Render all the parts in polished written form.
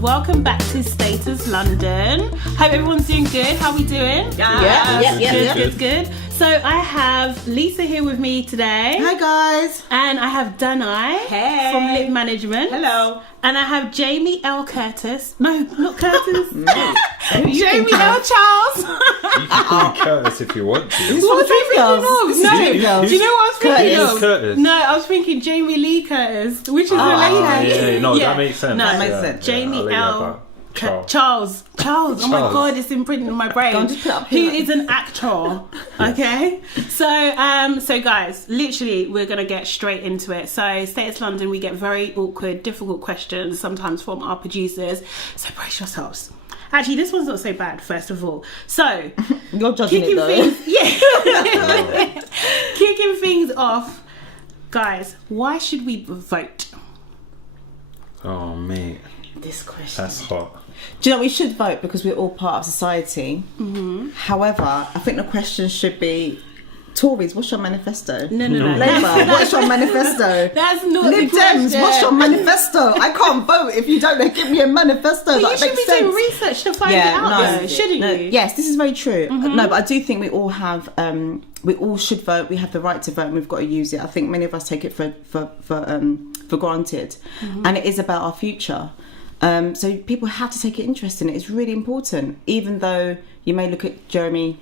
welcome back to Status London. Hope everyone's doing good. How are we doing? Good. So I have Lisa here with me today. Hi guys. And I have Danai from Lip Management. Hello. And I have Jamie L. Curtis. No, not Curtis. Jamie L. Charles. You can call me Curtis if you want to. This what Dream Girls. No. Do you know what I was thinking Who's of? Curtis? No, I was thinking Jamie Lee Curtis, which is the lady. Yeah, no, that makes sense. No, that makes sense. Jamie L. Charles. Charles. Oh my God, it's imprinted in my brain. Go on, just put it up Who here. is an actor? Okay. So guys, literally, we're gonna get straight into it. So, Status London, we get very awkward, difficult questions sometimes from our producers. So brace yourselves. Actually, this one's not so bad. First of all, so You're judging it though. Kicking things off, guys. Why should we vote? Oh, mate. This question. That's hot. Do you know we should vote because we're all part of society? Mm-hmm. However, I think the question should be: Tories, what's your manifesto? No. Labour, what's your manifesto? That's not Lib the Dems, question. what's your manifesto? I can't vote if you don't give me a manifesto. But you that should makes be doing sense. research to find it out, though, shouldn't No, you? yes, this is very true. No, but I do think we all have. We all should vote. We have the right to vote, and we've got to use it. I think many of us take it for granted, and it is about our future. So people have to take an interest in it. It's really important, even though you may look at Jeremy,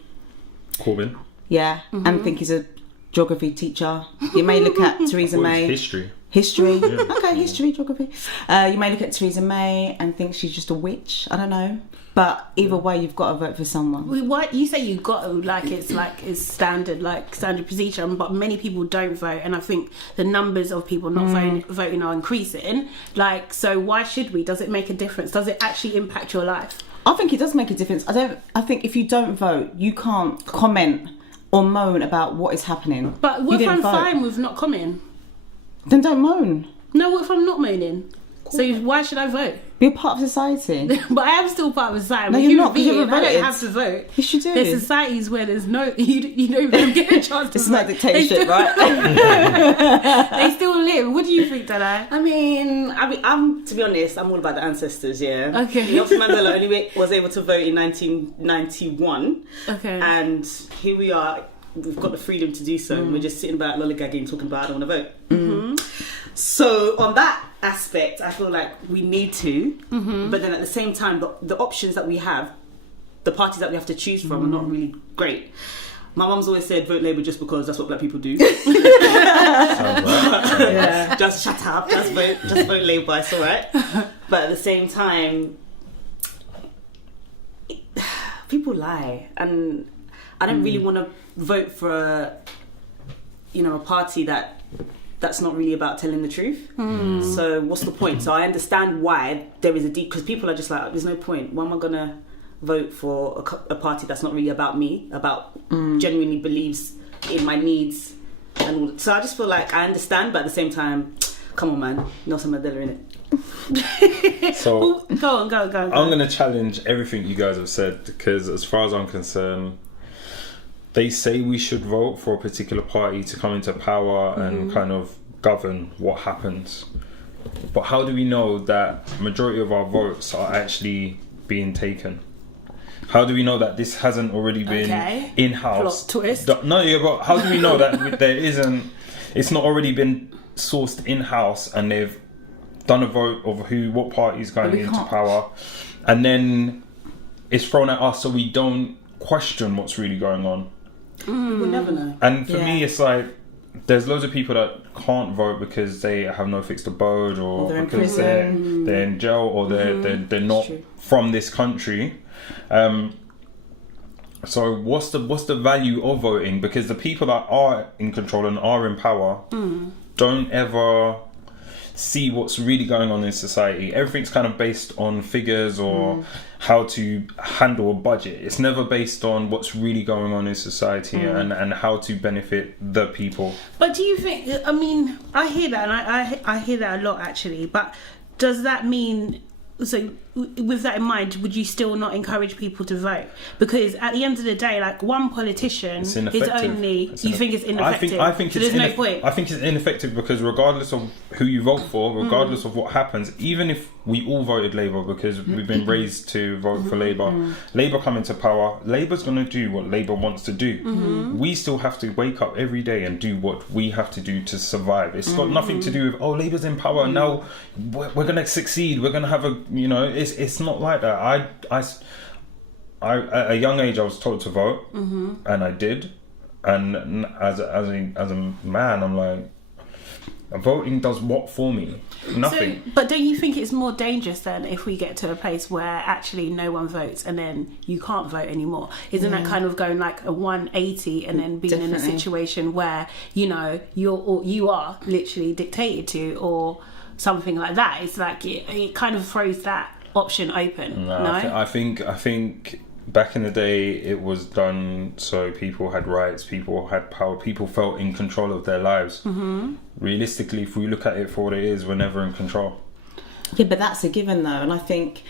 Corbyn. and think he's a geography teacher. You may look at Theresa May. History. Okay, history, geography. You may look at Theresa May and think she's just a witch. I don't know. But either way, you've got to vote for someone. What you say you got to, it's standard procedure, but many people don't vote, and I think the numbers of people not voting are increasing. So why should we? Does it make a difference? Does it actually impact your life? I think it does make a difference. I think if you don't vote, you can't comment or moan about what is happening. But what if I'm fine with not commenting? Then don't moan. No, what if I'm not moaning? So why should I vote? Be a part of society. But I am still part of society. No, I'm you're not. human You being. haven't I don't voted. have to vote. Yes, you do. There's societies where there's no, you don't even get a chance to It's vote. not dictatorship, right? They still live. What do you think, Dada? I mean, I'm to be honest, I'm all about the ancestors. Yeah. Okay. Nelson Mandela only was able to vote in 1991. Okay. And here we are. We've got the freedom to do so. And we're just sitting back lollygagging, talking about I don't want to vote. Mm-hmm. So on that aspect, I feel like we need to. Mm-hmm. But then at the same time, the options that we have, the parties that we have to choose from, are not really great. My mum's always said vote Labour just because that's what black people do. Sounds right. Yeah. Just shut up, just vote Labour, it's alright. But at the same time, people lie, and I don't really want to vote for a party that's not really about telling the truth. So what's the point? So I understand why there is a deep, because people are just like, there's no point. Why am I gonna vote for a party that's not really about me, about genuinely believes in my needs and all. So I just feel like I understand, but at the same time, come on, man, Nelson Mandela in it. So Go on. I'm going to challenge everything you guys have said, because as far as I'm concerned, they say we should vote for a particular party to come into power and kind of govern what happens. But how do we know that majority of our votes are actually being taken? How do we know that this hasn't already been in-house? Plot twist. No, yeah, but how do we know that it's not already been sourced in-house and they've done a vote of what party is going into power, and then it's thrown at us so we don't question what's really going on? We'll never know. And for me, it's like there's loads of people that can't vote because they have no fixed abode, or they're in because they're in jail, or they're not from this country. So what's the value of voting? Because the people that are in control and are in power don't ever see what's really going on in society. Everything's kind of based on figures or how to handle a budget. It's never based on what's really going on in society and how to benefit the people. But do you think, I hear that, and I hear that a lot actually, but does that mean, so with that in mind, would you still not encourage people to vote? Because at the end of the day, like, one politician is only, you think it's ineffective? I think so it's there's no point. I think it's ineffective because regardless of who you vote for, regardless of what happens, even if we all voted Labour because we've been raised to vote for Labour, Labour come into power, Labour's going to do what Labour wants to do. We still have to wake up every day and do what we have to do to survive. It's got nothing to do with, oh, Labour's in power and now we're going to succeed, we're going to have a, you know, it's not like that. I at a young age I was told to vote, and I did, and as a man I'm like, voting does what for me? Nothing. So, but don't you think it's more dangerous then if we get to a place where actually no one votes and then you can't vote anymore? Isn't that kind of going like a 180 and then being in a situation where, you know, you are literally dictated to or something like that? It's like it kind of throws that option open. No? I think back in the day it was done so people had rights, people had power, people felt in control of their lives. Realistically, if we look at it for what it is, we're never in control. Yeah, but that's a given though, and I think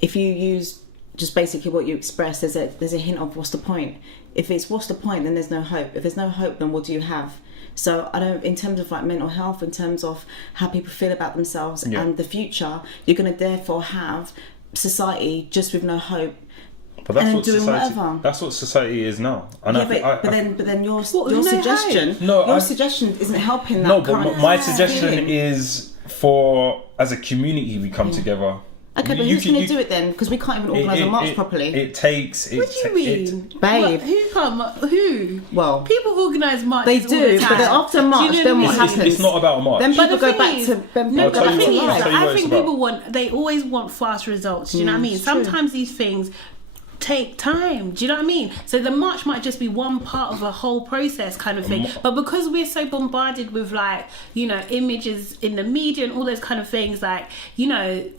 if you use just basically what you express, there's a hint of what's the point. If it's what's the point, then there's no hope. If there's no hope, then what do you have? So I don't, in terms of like mental health, in terms of how people feel about themselves and the future, you're going to therefore have society just with no hope. But that's and what doing society. whatever. That's what society is now. And Yeah, but then your no suggestion, hope? your suggestion isn't helping that. No, but current my suggestion feeling. is for as a community we come together. Okay, but who's going to do it then? Because we can't even organise a march properly. It takes. What do you mean? Babe. Who? Well, people organise marches. they do, all the time. but then after March, Do you know then what what I mean? happens? It's not about a march. Then But people the go thing back is, to. Then no, people but go the back thing to is, life. I think people want. They always want fast results. Do you know what I mean? it's true. Sometimes these things take time. Do you know what I mean? So the march might just be one part of a whole process kind of thing. But because we're so bombarded with, like, you know, images in the media and all those kind of things, like, you know,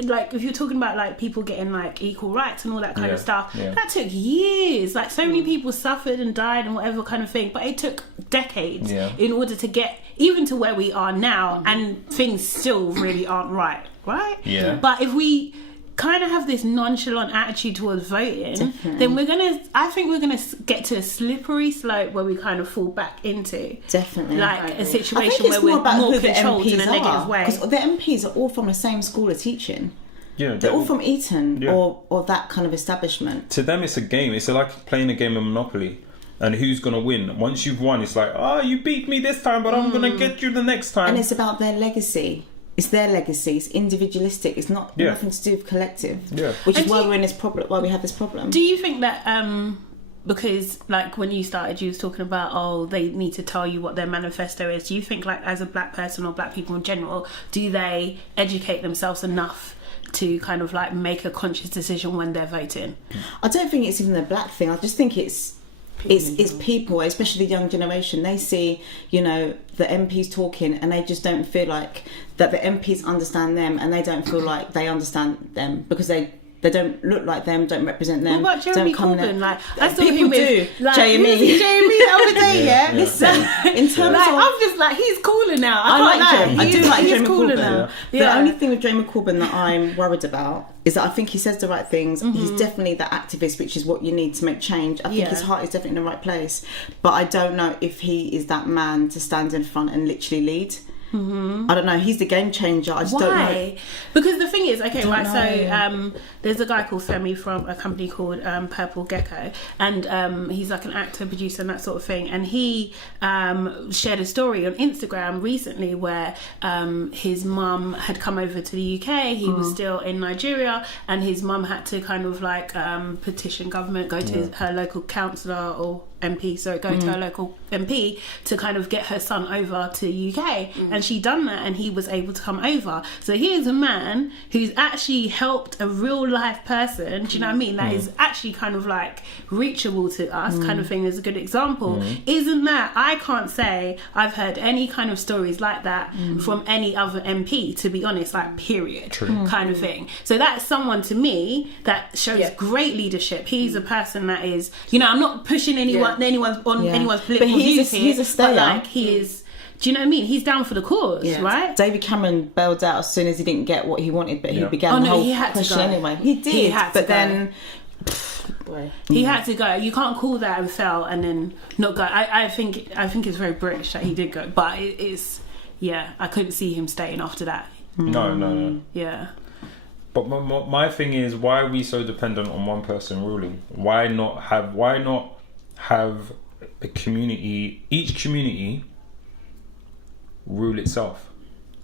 like if you're talking about like people getting like equal rights and all that kind of stuff, that took years. Like so many people suffered and died and whatever kind of thing, but it took decades in order to get even to where we are now, and things still really aren't right. But if we kind of have this nonchalant attitude towards voting, then I think we're gonna get to a slippery slope where we kind of fall back into like a situation where we're more controlled in a negative way. Because the MPs are all from the same school of teaching. Yeah, they're all from Eton or that kind of establishment. To them, it's a game. It's like playing a game of Monopoly. And who's going to win? Once you've won, it's like, oh, you beat me this time, but I'm going to get you the next time. And it's about their legacy. It's their legacy. It's individualistic. It's not nothing to do with collective. Which is why we're in this problem. Why we have this problem. Do you think that because like when you started, you was talking about they need to tell you what their manifesto is? Do you think like as a black person or black people in general, do they educate themselves enough to kind of like make a conscious decision when they're voting? I don't think it's even a black thing. I just think it's people, especially the young generation. They see, you know, the MPs talking and they just don't feel like that the MPs understand them, and they don't feel like they understand them because they don't look like them, don't represent them. What about Jeremy Corbyn? Like, I saw him do. Like, Jamie the other day, Listen, in terms like, of, I'm just like, he's cooler now. I do like Jeremy cooler Corbyn. now. The only thing with Jeremy Corbyn that I'm worried about is that I think he says the right things. He's definitely the activist, which is what you need to make change. I think his heart is definitely in the right place, but I don't know if he is that man to stand in front and literally lead. I don't know. He's the game changer. I just don't know. Because the thing is, so there's a guy called Femi from a company called Purple Gecko, and he's like an actor, producer, and that sort of thing. And he shared a story on Instagram recently where his mum had come over to the UK. He was still in Nigeria, and his mum had to kind of like petition government, go to her local councillor or MP, go to her local MP to kind of get her son over to the UK, and she done that, and he was able to come over. So here's a man who's actually helped a real life person, do you know what I mean, that is actually kind of like reachable to us, kind of thing, is a good example. Isn't that, I can't say I've heard any kind of stories like that from any other MP, to be honest, like period. Kind of thing. So that's someone to me that shows great leadership. He's a person that is, you know, I'm not pushing anyone's political views here, he's a stayer. but like he is, Do you know what I mean? He's down for the cause, Yeah. right? David Cameron bailed out as soon as he didn't get what he wanted, but he Yeah. began Oh, the no, whole he had to question go. anyway. He did, He had to but go. then Boy. He had to go. You can't call that and fail and then not go. I think it's very British that he did go, but it's I couldn't see him staying after that. No. Yeah. But my thing is, why are we so dependent on one person ruling? Why not have a community, each community rule itself?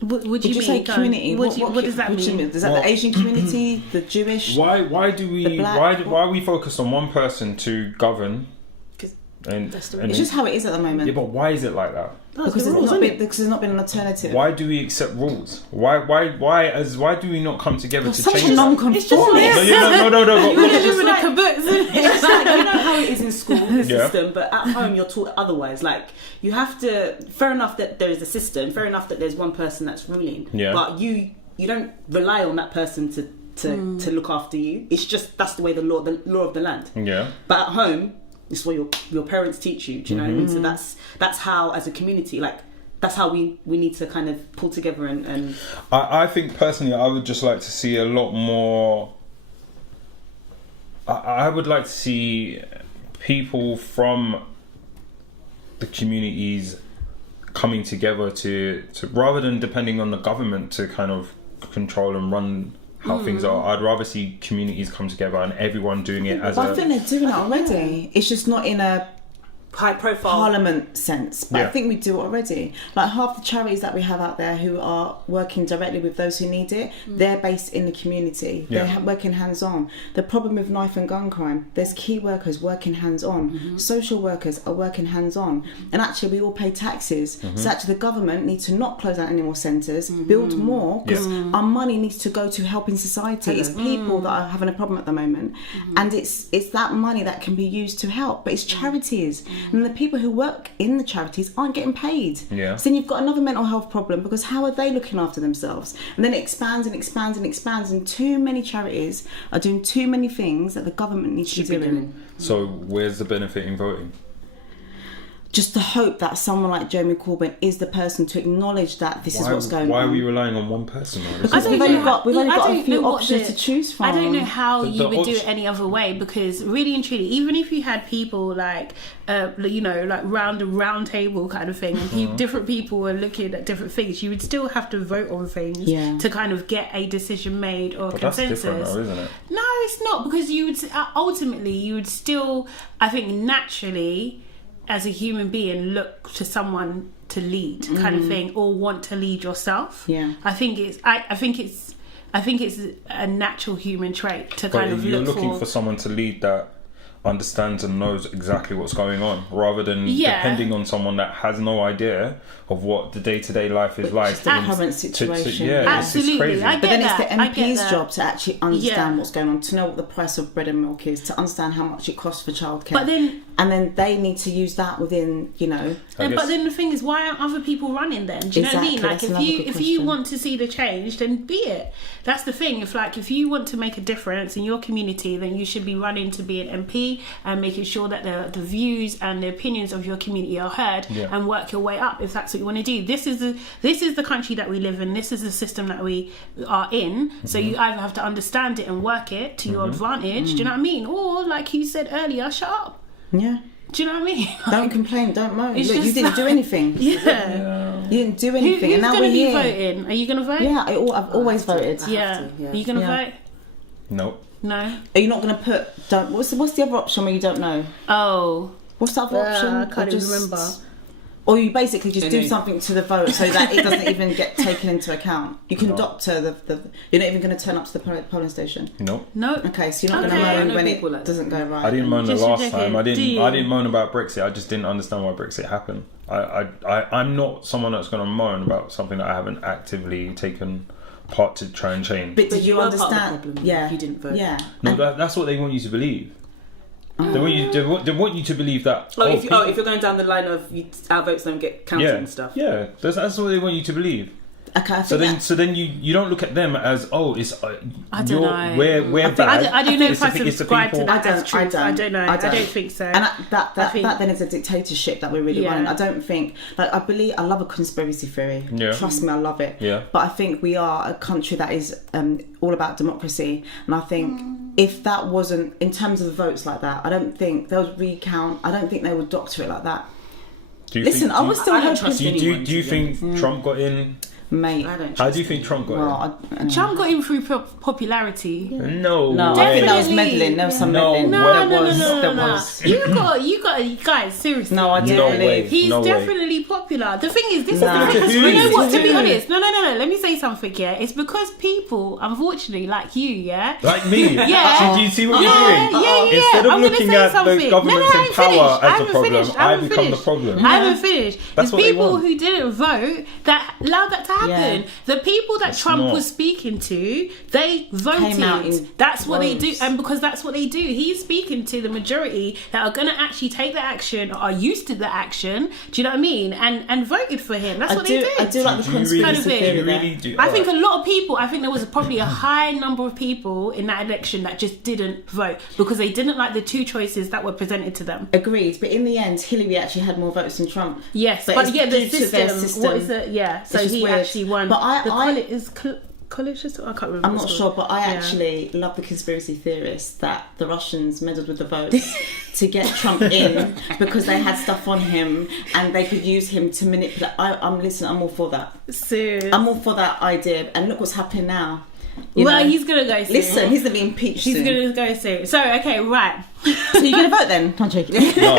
Would would you you mean say community? What does that what do you mean? Is that Well- the Asian community, the Jewish? Why do we The black- why are we focused on one person to govern? 'Cause And, that's the- and It's just how it is at the moment. yeah, but why is it like that? because there's not been an alternative. Why do we accept rules? Why do we not come together to Such change a that? non-conformist. No. You but- live in a kibbutz, isn't it? It's like, you know how it is in school, the Yeah. system, but at home you're taught otherwise. Like, you have to, fair enough that there is a system, fair enough that there's one person that's ruling, Yeah. but you don't rely on that person to look after you. It's just, that's the way the law of the land. Yeah. But at home, it's what your parents teach you. Do you know what I mean? So that's how, as a community, like, that's how we need to kind of pull together and I think personally, I would just like to see a lot more. I would like to see people from the communities coming together to rather than depending on the government to kind of control and run how things are. I'd rather see communities come together and everyone doing it as But I a. think they're doing it already. It's just not in a high profile. parliament sense, but Yeah. I think we do it already. Like half the charities that we have out there who are working directly with those who need it, they're based in the community. Yeah. They're working hands on. The problem with knife and gun crime, there's key workers working hands on. Social workers are working hands on, and actually we all pay taxes. So actually the government needs to not close down any more centres, build more, because our money needs to go to helping society. It's people that are having a problem at the moment, and it's that money that can be used to help. But it's charities. And the people who work in the charities aren't getting paid. Yeah. So then you've got another mental health problem, because how are they looking after themselves? And then it expands and expands and expands, and too many charities are doing too many things that the government needs to be doing. So where's the benefit in voting? Just to hope that someone like Jeremy Corbyn is the person to acknowledge that this is what's going Why on. are we relying on one person? Because I we've don't only know got I a don't few know what options to choose from. I don't know how The- you the would do it option- any other way, because really and truly, even if you had people like, like round table kind of thing, and different people were looking at different things, you would still have to vote on things to kind of get a decision made or But that's consensus. different though, isn't it? No, it's not, because you would ultimately you would still, I think, naturally, as a human being, look to someone to lead, kind of thing, or want to lead yourself. Yeah. I think it's a natural human trait to But kind of you're look looking for someone to lead that understands and knows exactly what's going on, rather than depending on someone that has no idea of what the day-to-day life is like. the current situation. Absolutely, it's crazy. I get But then that. it's the I get MP's that. job to actually understand Yeah. what's going on, to know what the price of bread and milk is, to understand how much it costs for childcare. But then- and then they need to use that within, I But guess- then the thing is, why aren't other people running then? Do you know what I mean? Exactly, Like, that's another good if you question. want to see the change, then be it. That's the thing. If you want to make a difference in your community, then you should be running to be an MP and making sure that the views and the opinions of your community are heard, and work your way up if that's what you want to do. This is the country that we live in. This is the system that we are in. So you either have to understand it and work it to your advantage. Do you know what I mean? Or, like you said earlier, shut up. Yeah. Do you know what I mean? Don't complain, don't moan. It's Look, you just didn't do anything. Yeah. You didn't do anything, Who's and now going we're to be here. voting? Are you going to vote? Yeah, I've always voted. Yeah. to, yeah. Are you going to Yeah. vote? Nope. No. Are you not going to put? Don't. What's the other option where you don't know? Oh. What's the other option? I can't Or even remember. Or you basically just do Any. something to the vote so that it doesn't even get taken into account. You can No. doctor the. You're not even going to turn up to the polling station. Nope. No. Okay, so you're not Okay. going to I moan know when it people like that. doesn't go right. I didn't moan the Just last ridiculous. time. I Do you? didn't moan about Brexit. I just didn't understand why Brexit happened. I'm not someone that's going to moan about something that I haven't actively taken part to try and change. But did you you were part of the understand? problem Yeah, if you didn't vote. Yeah. No, that's what they want you to believe. They want you to believe that. If people- you're going down the line of our votes don't get counted yeah, and stuff. yeah, that's what they want you to believe. Okay, I So think then you don't look at them as it's I don't know. we're bad. I don't know if I It's the subscribe to people- that as truth. I don't know. I don't think so. And that I think- then is a dictatorship that we're really Yeah. running. I don't think, like, I love a conspiracy theory. Yeah. Trust me, I love it. Yeah. But I think we are a country that is all about democracy. And I think if that wasn't, in terms of the votes like that, I don't think they would recount. I don't think they would doctor it like that. Do you Listen, think, I was still I don't hoping, trust Do anyone, you to be think Trump got in? mate. I don't. How trust do you think anyone. Trump got Well, Trump got in through popularity. in? No, no, way. I think that was Definitely. meddling. There was some No meddling. No, way. no, There no, was. no, no, no. Was. You got, guys, seriously. No, I No didn't way. believe. He's No way. definitely popular. The thing is, this Nah. is the thing. To You know who? what? To be To who? honest, no. Let me say something. Yeah, it's because people, unfortunately, like you, yeah. Like me. Yeah. Do you see what Yeah, you're doing? yeah. Instead of I'm gonna looking say at something. the government's I in ain't power finished. as the haven't problem, finished. I haven't become the finished. problem. I haven't finished. That's There's what they people want. who didn't vote that allowed that to happen. Yeah. The people that Trump not. was speaking to, they voted. Came out in That's what they do, droves. and because that's what they do, he's speaking to the majority that are going to actually take the action, or are used to the action. Do you know what I mean? And voted for him. That's what they did. I do like the Do you really- Kind conspiracy of thing. theory You there. really do. I think a lot of people, I think there was probably a high number of people in that election that just didn't vote because they didn't like the two choices that were presented to them. Agreed, but in the end, Hillary actually had more votes than Trump. Yes, But but, it's yeah, the due to their system. What is it? Yeah, so just he weird. actually won. But I- college? I can't remember. I'm what not it's sure, called. but I Yeah. actually love the conspiracy theorists that the Russians meddled with the votes to get Trump in because they had stuff on him and they could use him to manipulate. I'm all for that. So, I'm all for that idea. And look what's happening now. You well, know? he's gonna go soon. Listen, he's gonna be impeached. He's soon. gonna go soon. So, okay, right. So you're gonna vote then? I'm joking. No,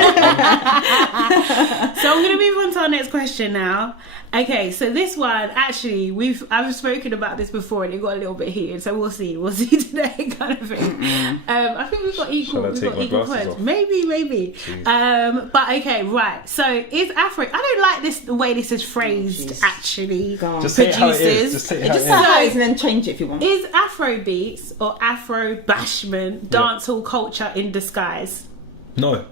So I'm going to move on to our next question now. Okay, so this one actually I've spoken about this before and it got a little bit heated. So we'll see today, kind of thing. I think we've got equal. Shall I We've take got my equal glasses points. off? Maybe. But okay, right. So is Afro? I don't like this the way this is phrased. jeez. Actually, Go on. just say it how it is. Producers. Just say it Just how say it is. how it is and then change it if you want. is Afro beats or Afro bashment dancehall culture in disguise? No.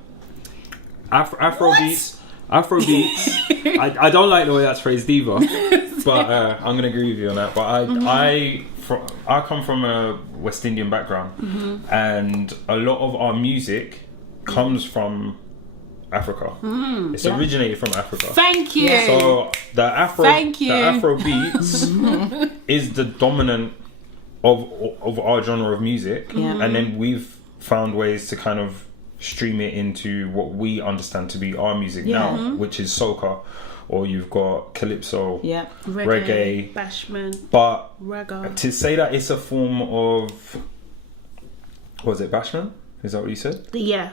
Afro beats. I don't like the way that's phrased either, but I'm gonna agree with you on that. But I come from a West Indian background, and a lot of our music comes from Africa. It's originated from Africa. Thank you. So the Thank you. Afro beats is the dominant of our genre of music, Yeah. and then we've found ways to kind of stream it into what we understand to be our music now, which is soca, or you've got calypso, Yeah. reggae. bashment, But reggae. to say that it's a form of, was it bashment? Is that what you said? Yeah.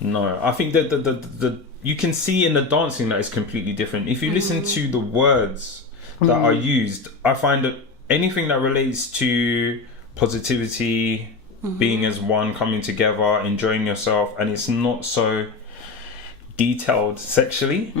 No, I think that the you can see in the dancing that it's completely different. If you listen to the words that are used, I find that anything that relates to positivity, being as one, coming together, enjoying yourself, and it's not so detailed sexually,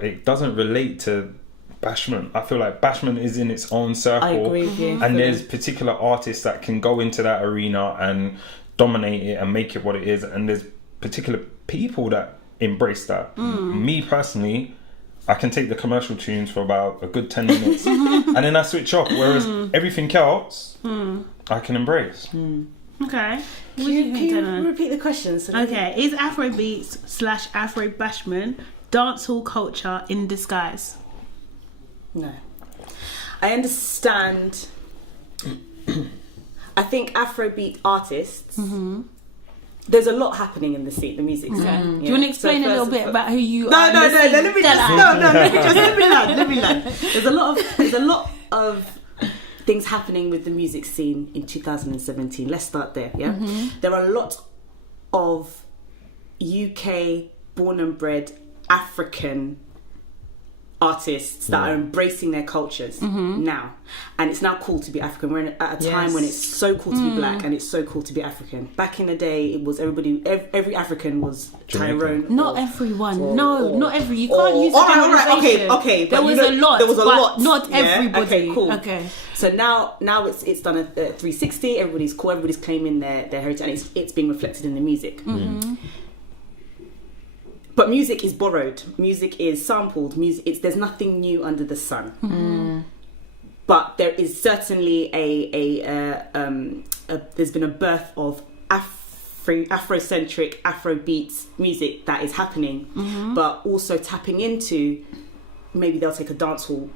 it doesn't relate to bashment. I feel like bashment is in its own circle. I agree with you. And there's particular artists that can go into that arena and dominate it and make it what it is, and there's particular people that embrace that. Me personally, I can take the commercial tunes for about a good 10 minutes and then I switch off, whereas everything else I can embrace. Okay. What do Can you you think, Dana? repeat the question? So Okay, is Afro beats / Afro bashment dancehall culture in disguise? No. I understand. I think Afrobeat artists. There's a lot happening in the scene, the music scene. Okay. Yeah. Do you want to explain So a little first- bit about who you No, are? no, in no, the scene? let me just let me land. There's a lot of things happening with the music scene in 2017. Let's start there. Yeah, there are a lot of UK born and bred African artists that are embracing their cultures now, and it's now cool to be African. We're at a time when it's so cool to be black and it's so cool to be African. Back in the day, it was every African was Jamaican. Tyrone. Not or- everyone. or- no, or- not every. You can't use the all right, generalization. okay. There but was you know, a lot. There was a but lot. Not yeah? everybody. Okay, cool. Okay. So now it's done a 360. Everybody's cool. Everybody's claiming their heritage, and it's being reflected in the music. but music is borrowed. Music is sampled. There's nothing new under the sun. But there is certainly there's been a birth of Afrocentric, Afrobeats music that is happening, but also tapping into, maybe they'll take a dancehall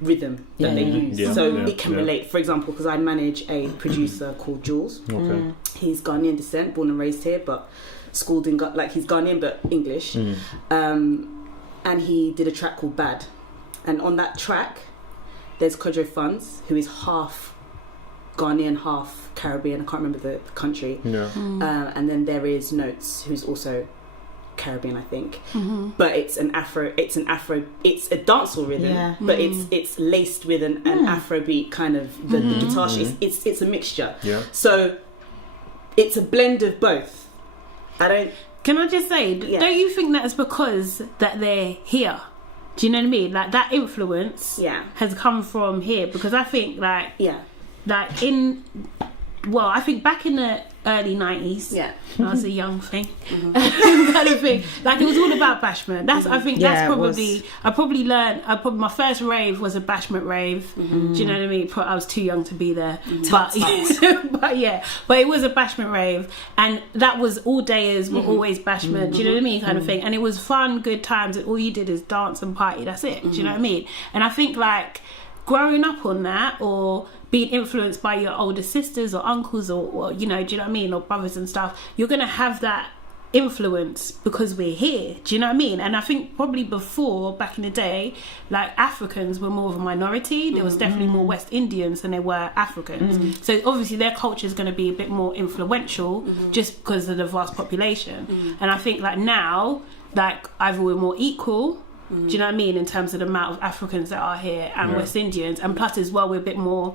rhythm that they use, so it can relate. For example, because I manage a producer called Jules. Okay. He's Ghanaian descent, born and raised here, but schooled in he's Ghanaian but English. And he did a track called Bad, and on that track there's Kojo Funds, who is half Ghanaian, half Caribbean. I can't remember the country. And then there is Notes, who's also Caribbean, I think. But it's a dancehall rhythm, but it's laced with an Afrobeat kind of the guitar. It's a mixture. So it's a blend of both. Can I just say, don't you think that it's because that they're here? Do you know what I mean? Like, that influence has come from here, because I think I think back in the early 90s, when I was a young thing, kind of thing, like, it was all about bashment. I probably learned, my first rave was a bashment rave. Do you know what I mean? I was too young to be there, but it was a bashment rave, and that was all dayers were always bashment. Do you know what I mean? Kind of thing, and it was fun, good times, and all you did is dance and party. That's it. Do you know what I mean? And I think, like, growing up on that, or being influenced by your older sisters or uncles, or you know, do you know what I mean, or brothers and stuff, you're gonna have that influence because we're here. Do you know what I mean? And I think probably before, back in the day, like, Africans were more of a minority. There was definitely more West Indians than there were Africans. So obviously their culture is going to be a bit more influential just because of the vast population. And I think, like, now, like, either we're more equal. Do you know what I mean, in terms of the amount of Africans that are here and West Indians, and plus as well we're a bit more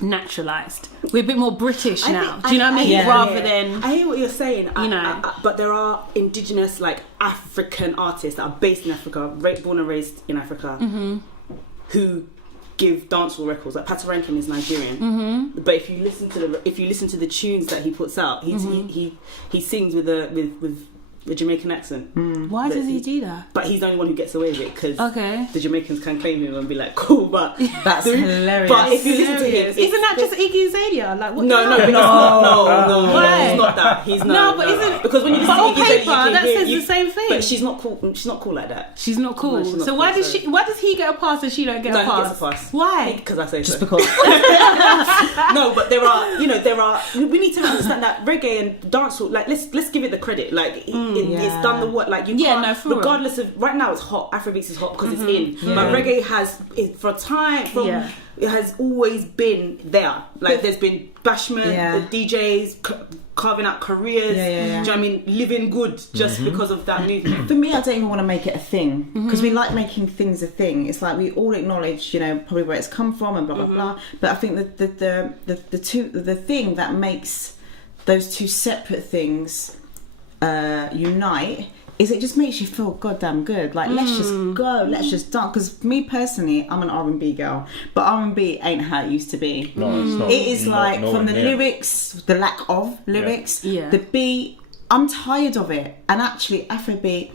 naturalised. We're a bit more British now. Do you know what I mean? Rather than, I hear what you're saying. You know, but there are indigenous, like, African artists that are based in Africa, born and raised in Africa, who give dancehall records. Like, Pata Rankin is Nigerian, but if you listen to the tunes that he puts out, he sings with the Jamaican accent. Why does he do that? But he's the only one who gets away with it, because the Jamaicans can claim him and be like, cool, but that's hilarious. But if you listen to him, isn't that just Iggy Azalea? Like, what? No, he's not that. He's not. No, but isn't, because when you listen to on Iggy paper Azalea, that says the same thing. But she's not cool. She's not cool like that. She's not cool. No, she's not so cool, why does he get a pass and she don't get a pass? He gets a pass. Why? Because I say just so. because. No, but there are. We need to understand that reggae and dancehall. Like, let's give it the credit. Like, it's done the work. Like, you can't. Regardless of, right now it's hot. Afrobeats is hot because it's in. But reggae has, for a time, it has always been there. Like, there's been bashment, DJs carving out careers. Do you know what I mean? Living good just because of that movement. For me, I don't even want to make it a thing, because we like making things a thing. It's like we all acknowledge, you know, probably where it's come from and blah blah blah. But I think that the thing that makes those two separate things unite is it just makes you feel goddamn good. Like, let's just go, let's just dance. Because me personally, I'm an R&B girl, but R&B ain't how it used to be. No, it's not. It is like, from the lyrics, the lack of lyrics, the beat, I'm tired of it. And actually, Afrobeat,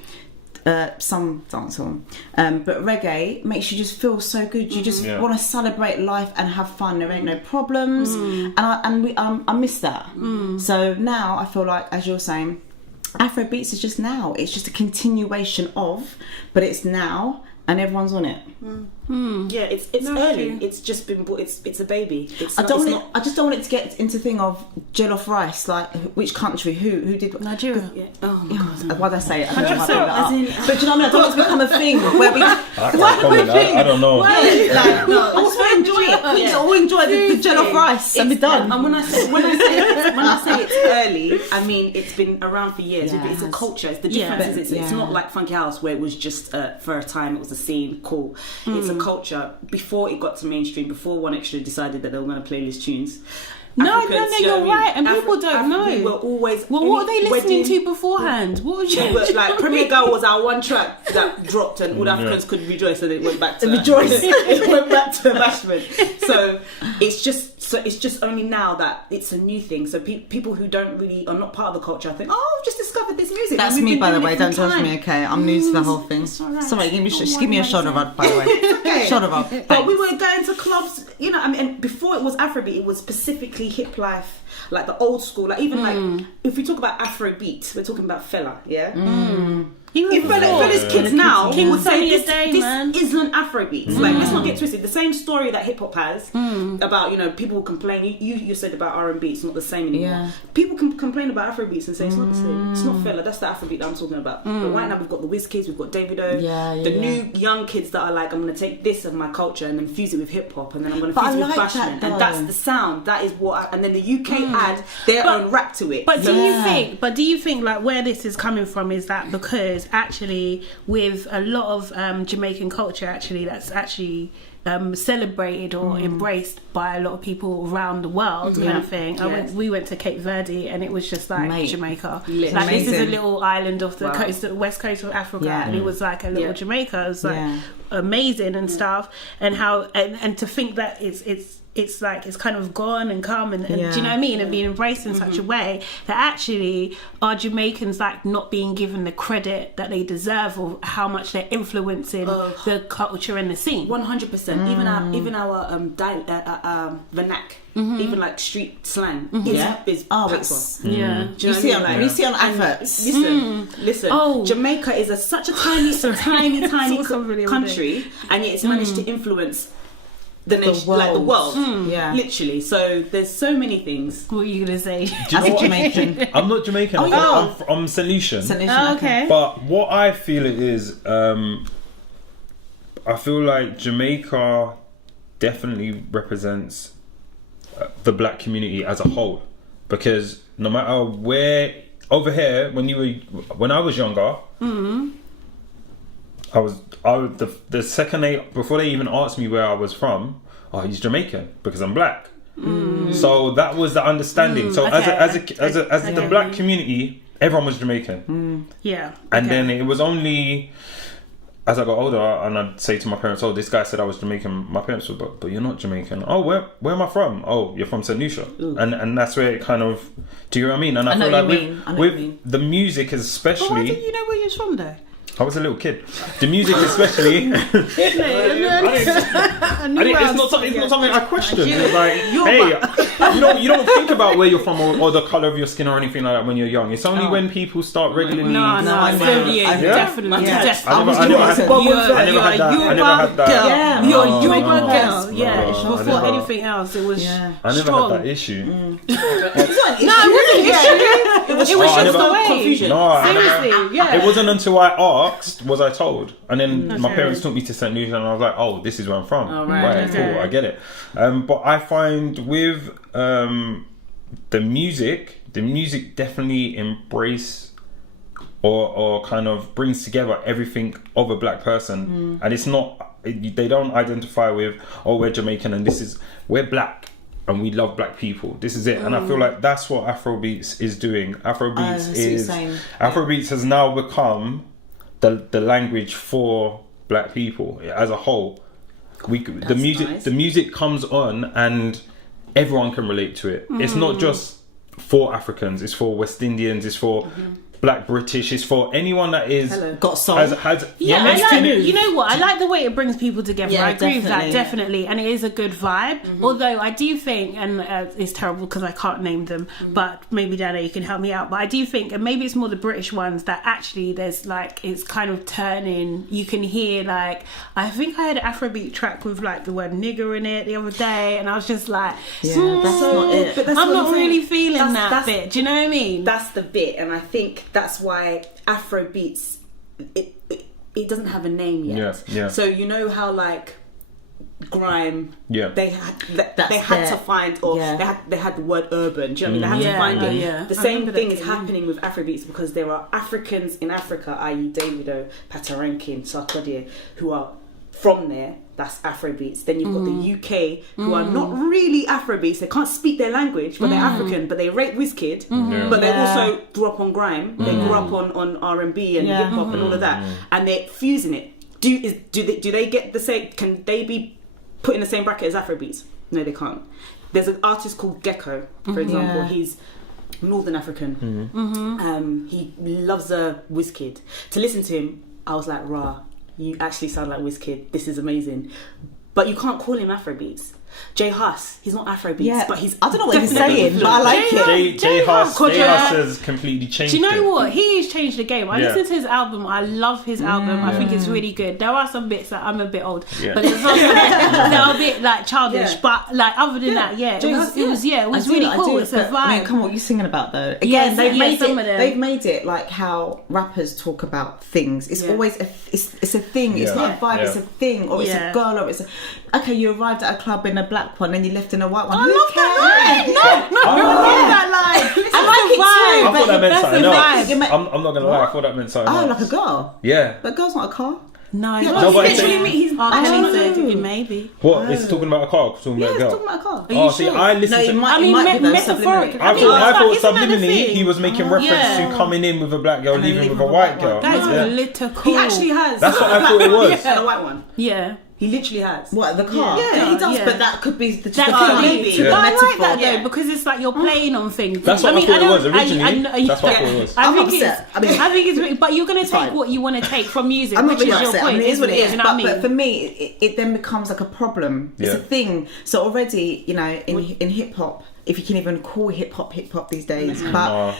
some dancehall, but reggae makes you just feel so good. You just want to celebrate life and have fun. There ain't no problems, and I miss that. So now I feel like, as you're saying, Afrobeats is just now. It's just a continuation of, but it's now, and everyone's on it. Yeah, it's early. It's just been. It's a baby. I just don't want it to get into thing of jollof rice. Like, which country? Who did? Nigeria. Yeah. Oh my god. Why did I say it? I don't know why I 100%, brought that up. as in- But do you know what I mean? I don't want it to become a thing where we. I don't know. I just want to enjoy it. We just all enjoy the jollof rice and we're done. And when I say it's early, I mean it's been around for years. Yeah, It's a it has. culture. The difference is it's not like Funky House where it was just for a time. It was a scene. Cool. It's a culture. Before it got to mainstream, before One Extra decided that they were going to playlist tunes. No, Africans, you're right, and people don't know. We were always. Well, what are they listening wedding- to beforehand? What would you? But, like, Premier Girl was our one track that dropped, and all the Africans could rejoice, and it went back to Rejoice. it went back to bashment. So it's just only now that it's a new thing. So people who are not part of the culture, I think, oh, I've just discovered this music. That's We've me, been by the doing way. it Don't for judge time. me, okay? I'm new to the whole thing. alright. Sorry, Don't just give me a worry shoulder about rub, by the way. Okay. Shoulder rub. But we were going to clubs, you know, I mean, and before it was Afrobeat, it was specifically hip life, like the old school, like even like, if we talk about Afrobeat, we're talking about Fela, yeah? If Fela's kids now King would say Sunny this, Ade, this man. isn't Afrobeat. Like, let's not get twisted. The same story that hip hop has about, you know, people complain. You said about R&B, it's not the same anymore. Yeah. People can complain about Afrobeats and say it's not the same. It's not Fela. That's the Afrobeat that I'm talking about. But right now we've got the WizKids, we've got Davido, the new young kids that are like, I'm going to take this of my culture and then fuse it with hip hop, and then I'm going to But fuse I it with like fashion, that, and though. that's the sound. That is what. And then the UK add their own rap to it. But So- do you think like where this is coming from is that because actually with a lot of Jamaican culture actually that's actually celebrated or embraced by a lot of people around the world kind of thing. We went to Cape Verde and it was just like Mate. Jamaica. Lit. Like this is a Amazing. little island off the Wow. coast, the west coast of Africa, Yeah. and it was like a little Jamaica. It was like Yeah. amazing and stuff, and how and to think that it's like it's kind of gone and come and do you know what I mean, and being embraced in such a way that actually are Jamaicans like not being given the credit that they deserve or how much they're influencing the culture and the scene. 100%. Even our vernac, even like street slang, is it's Yeah. Do you know see what I on mean? you see on And adverts. Listen. Oh. Jamaica is such a tiny Saw somebody on country, and yet it's managed to influence the nation, world. like the world, Yeah. literally. So there's so many things. What were you gonna say? Do you know As a what? Jamaican. I'm not Jamaican. I'm St. Lucian. Oh, okay. But what I feel it is, I feel like Jamaica definitely represents the black community as a whole, because no matter where over here, when I was younger, the second before they even asked me where I was from, oh, he's Jamaican because I'm black. So that was the understanding. So okay. as the black community, everyone was Jamaican. Yeah. And okay. then it was only as I got older and I'd say to my parents, oh, this guy said I was Jamaican. My parents would, but you're not Jamaican. Oh, where am I from? Oh, you're from St. Lucia. And that's where it kind of, do you know what I mean? And I feel like with the music especially. But why didn't you know where you're from though? I was a little kid. The music especially. It's not something I question. It's like, hey, you don't think about where you're from or the colour of your skin or anything like that when you're young. It's only when people start regularly. No, definitely. I never had that. Yeah, No, you're a no, girl. no, Yeah, no, before I never- anything else, it was I never strong. had that issue. No, it wasn't. It was Oh, I just never- the way. Confusion. No, I never- Seriously, yeah. It wasn't until I asked was I told, and then my Okay. parents took me to St. Lucia, and I was like, "Oh, this is where I'm from." Oh, right. Okay. Cool, I get it. But I find with the music definitely embrace or kind of brings together everything of a black person, and it's not they don't identify with we're Jamaican and we're black. And we love black people. This is it, and I feel like that's what Afrobeats is doing. Afrobeats has now become the language for black people as a whole. The music comes on, and everyone can relate to it. It's not just for Africans. It's for West Indians. It's for Black British. It's for anyone that is got soul. Yeah, I like. You know what? I like the way it brings people together. Yeah, I agree with that, definitely. definitely, and it is a good vibe. Although I do think, and it's terrible because I can't name them, but maybe Dana, you can help me out. But I do think, and maybe it's more the British ones that actually there's like it's kind of turning. You can hear like I think I had an Afrobeat track with like the word nigger in it the other day, and I was just like, that's not it. But that's I'm what not saying. really feeling That's- that bit. Do you know what I mean? That's the bit, and I think that's why Afrobeats it doesn't have a name yet. Yeah. So you know how like grime, they had their- to find, or they had the word urban. Do you know what I mean? They had to find it. Yeah. The I same remember thing that is came in. happening with Afrobeats because there are Africans in Africa, i.e. Davido, Patarankin, Sarkodie, who are from there. That's Afrobeats. Then you've got the UK who are not really Afrobeats. They can't speak their language, but they're African. But they rate WizKid. But they also grew up on grime. They grew up on R&B and hip hop and all of that, and they're fusing it. Do they get the same? Can they be put in the same bracket as Afrobeats. No, they can't. There's an artist called Gecko, for example. Yeah. He's Northern African. He loves Wizkid. To listen to him, I was like, rah, you actually sound like Wizkid. This is amazing. But you can't call him Afrobeats. Jay Huss, he's not Afrobeats, but he's I don't know what he's definitely saying, but I like it. Jay Huss Yeah. has completely changed. Do you know it. what? He has changed the game. I Yeah. listened to his album. I love his album. I think it's really good. There are some bits that I'm a bit old, Yeah. but there's also that are a bit like childish. Yeah. But like other than that, yeah, Jay Huss, it was really cool. It's a but, I mean, vibe. come on, what are you singing about though? Again, Yes, they've yeah, made some it. of them. They've made it like how rappers talk about things. It's always it's a thing. It's Yeah. not a vibe. Yeah. It's a thing, or it's Yeah. a girl, or it's a. Okay, you arrived at a club in a black one, and you left in a white one. I Who love cares? that line. No, I love that line. I like it too. I but thought that meant that's something the else. vibe. I'm not gonna lie. I thought that meant something Oh, else. like a girl. Yeah. But a girl's not a car. No, No, but it's literally he's R. Kelly Oh. said it, maybe. What? It's talking about a car. Talking Yeah, about a it's girl. talking about a car. Are you Oh, see, sure? I listened No, to. it might, I mean, it might be those metaphorically. subliminally. I isn't thought that the subliminally thing? he was making reference Yeah. to coming in with a black girl, And then leaving with a white girl. That is Yeah. political. He actually has. That's what I thought it was. And a white one. Yeah. He literally has. What, the car? Yeah, he does, yeah. but that could be the That the could car. be. maybe. Yeah. But I like Metaphor. that though Yeah. because it's like you're playing on things. That's what I thought it don't- was originally. I That's what I thought it was. I I'm think upset. it's. I mean, I think it's. Really, but you're gonna take fine. what you want to take from music, I'm not which really is your upset. point. I mean, it is what it is. You know what I mean? But for me, it then becomes like a problem. It's Yeah. a thing. So already, you know, in hip hop, if you can even call hip hop these days, but No.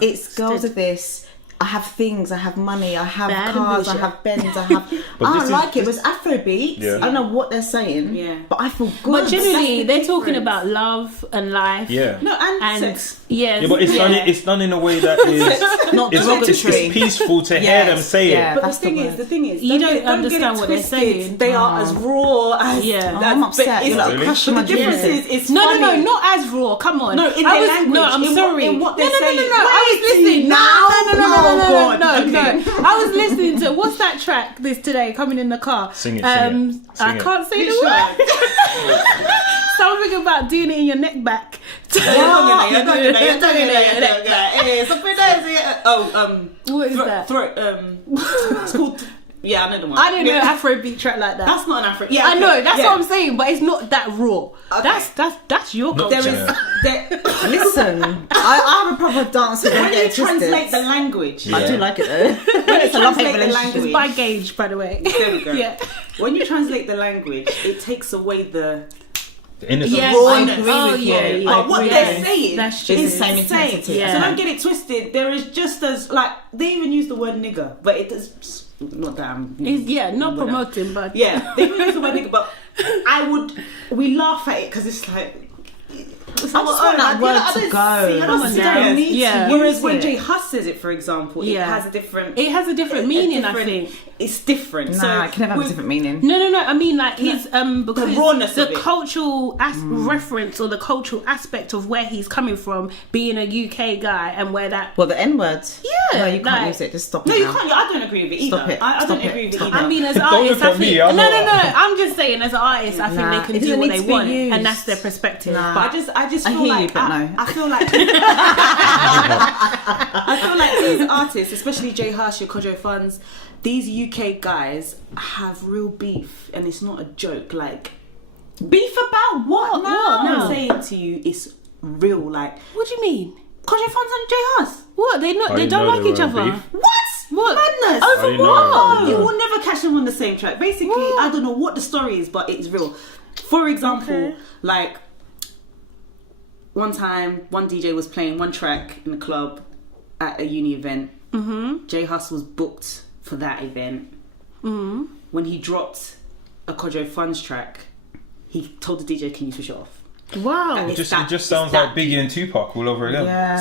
it's girls of this. I have things, I have money, I have Bad and cars, I bullshit. have Benz, I have. But I this don't is- like it. It was Afrobeats. Yeah. I don't know what they're saying. Yeah. But I feel good. But generally, That's they're the talking difference. about love and life. Yeah. No, and sex. Yes, Yeah, but it's done in a way that is not it's derogatory. peaceful to hear Yes, them say yeah. it. But That's the thing the is, word. the thing is, You don't get it understand what they're twisted. saying. They are as raw as. Yeah. Oh, I'm but upset. it's You're like Really? crushing but my the difference dreams. is, it's No, funny. not as raw. Come on. No, in I their was, language, No, I'm in what- sorry. in what they're no. saying. I was Wait, listening. now? No. Oh, God. Okay. I was listening to what's that track this today coming in the car. Sing it, I sing it. can't say Which the one? word. Something about doing it in your neck back. What is that? It's called. Yeah, I know the one. I don't know Afrobeat track like that. That's not an Afro. Yeah, I know. okay, That's yeah. what I'm saying, but it's not that raw. Okay. That's your Not culture. There is. There, Listen, I have a proper dancer. Don't when you get it twisted. translate the language, Yeah. I do like it though. when you It's a love-hate translate the relationship. It's language, by Gauge, by the way. there we go. Yeah. When you translate the language, it takes away the. Innocent. Yes. Raw I and know. agree Oh, with you. yeah, yeah. But what Yeah. they're saying That's is true. It's the same insane. intensity. Yeah. So don't get it twisted. There is just as like they even use the word nigger, but it does not that I'm. It's, not whatever. promoting, but Yeah, they even use the word nigger, but we laugh at it because it's like. I just want that word to go. I Come on don't now. need Yeah. to. Whereas use when it. Jay Huss says it, for example, it Yeah. has a different. it has a different meaning. I different- think. It's different. Nah, so it can never have a with- different meaning. No. I mean, like his because rawness the of it. cultural reference or the cultural aspect of where he's coming from, being a UK guy, and where that. Well, the N word. Yeah, No, you can't like- use it. Just stop No, it. you now. can't. I don't agree with it either. Stop it. I Stop don't it. agree with it Stop either. I mean, as Don't artists, look I at me, think I'm no. not- I'm just saying, as artists, I think Nah, they can it do doesn't what need they to be want, used. and that's their perspective. Nah. But I just I feel hear like you, but no. I feel like I feel like these artists, especially Jay Hush, your Kojo Funds, these UK guys have real beef, and it's not a joke. Like beef about what? What I'm now? saying to you, it's real. Like what do you mean? Kojo Funds and Jay Hush. What they not? I They didn't don't know like they each were in other. beef. What? I Madness. didn't know that. You will never catch them on the same track. Basically, I don't know what the story is, but it's real. For example, Okay. like one time, one DJ was playing one track in a club at a uni event. Mm-hmm. Jay Huss was booked for that event. Mm-hmm. When he dropped a Kojo Funds track, he told the DJ, "Can you switch it off?" Wow. And It just that- sounds it's like that Biggie and Tupac all over again. Yeah.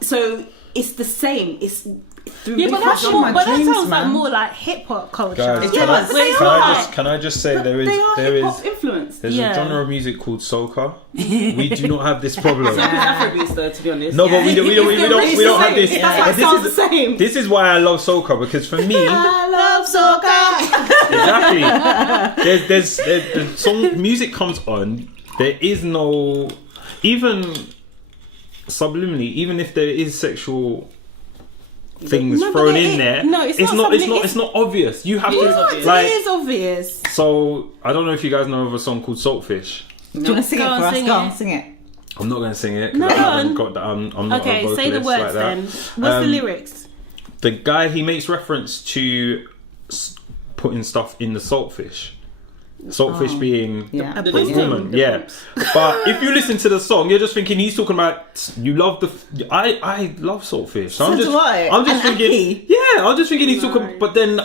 So it's the same. It's through Yeah, but different that's Crushing more. my But that dreams, sounds like man. more like hip hop culture. Guys, Yeah, but they are. can I just say But there they are hip is hop influence. there's Yeah. a genre of music called soca. We do not have this problem. It's Afrobeats, though, to be honest. No, but we don't have this. That's why it This sounds is- the same. This is why I love soca, because for me, I love soca. exactly. There's the song music comes on. There is no even subliminally, even if there is sexual things No, but thrown it in is- there. no, it's not not. It's something- not. it's- It's not obvious. You have It is to obvious. like. It is obvious. So I don't know if you guys know of a song called Saltfish. Do you want to sing Go it on, for us? sing Go it. on, sing it. I'm not going to sing it No, because I go haven't on. got that. I'm not a Okay, vocalist say the words like that. then. What's the lyrics? The guy, he makes reference to putting stuff in the saltfish. Saltfish being Yeah. The pussy. woman, yeah. But if you listen to the song, you're just thinking he's talking about you love the. I love saltfish. So I'm So just, do I. I'm just And thinking, Aki. yeah. I'm just thinking he's No. talking. But then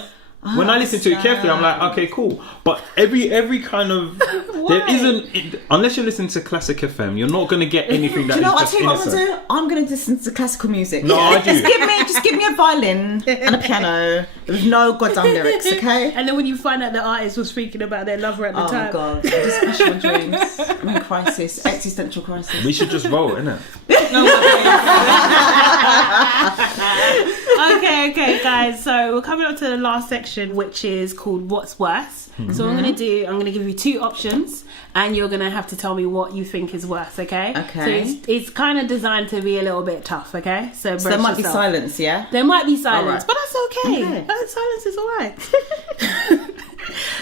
when I listen to it carefully, I'm like, okay, cool. But every kind of there Why? isn't unless you're listening to Classic FM, you're not going to get anything Do that you know is what I just tell you what I'm innocent. gonna do? I'm gonna listen to classical music. No, I do. Just give me a violin and a piano with no goddamn lyrics, okay? And then when you find out the artist was speaking about their lover at the Oh time. god, I just crush my dreams. I'm in crisis, existential crisis. We should just vote, innit? Okay, guys. So we're coming up to the last section, which is called "What's Worse." So what I'm gonna do, I'm gonna give you two options, and you're gonna have to tell me what you think is worse. Okay. Okay. So it's kind of designed to be a little bit tough. Okay. So So there might be yourself. silence, yeah? There might be silence, Alright. but that's okay. Okay. Silence is alright.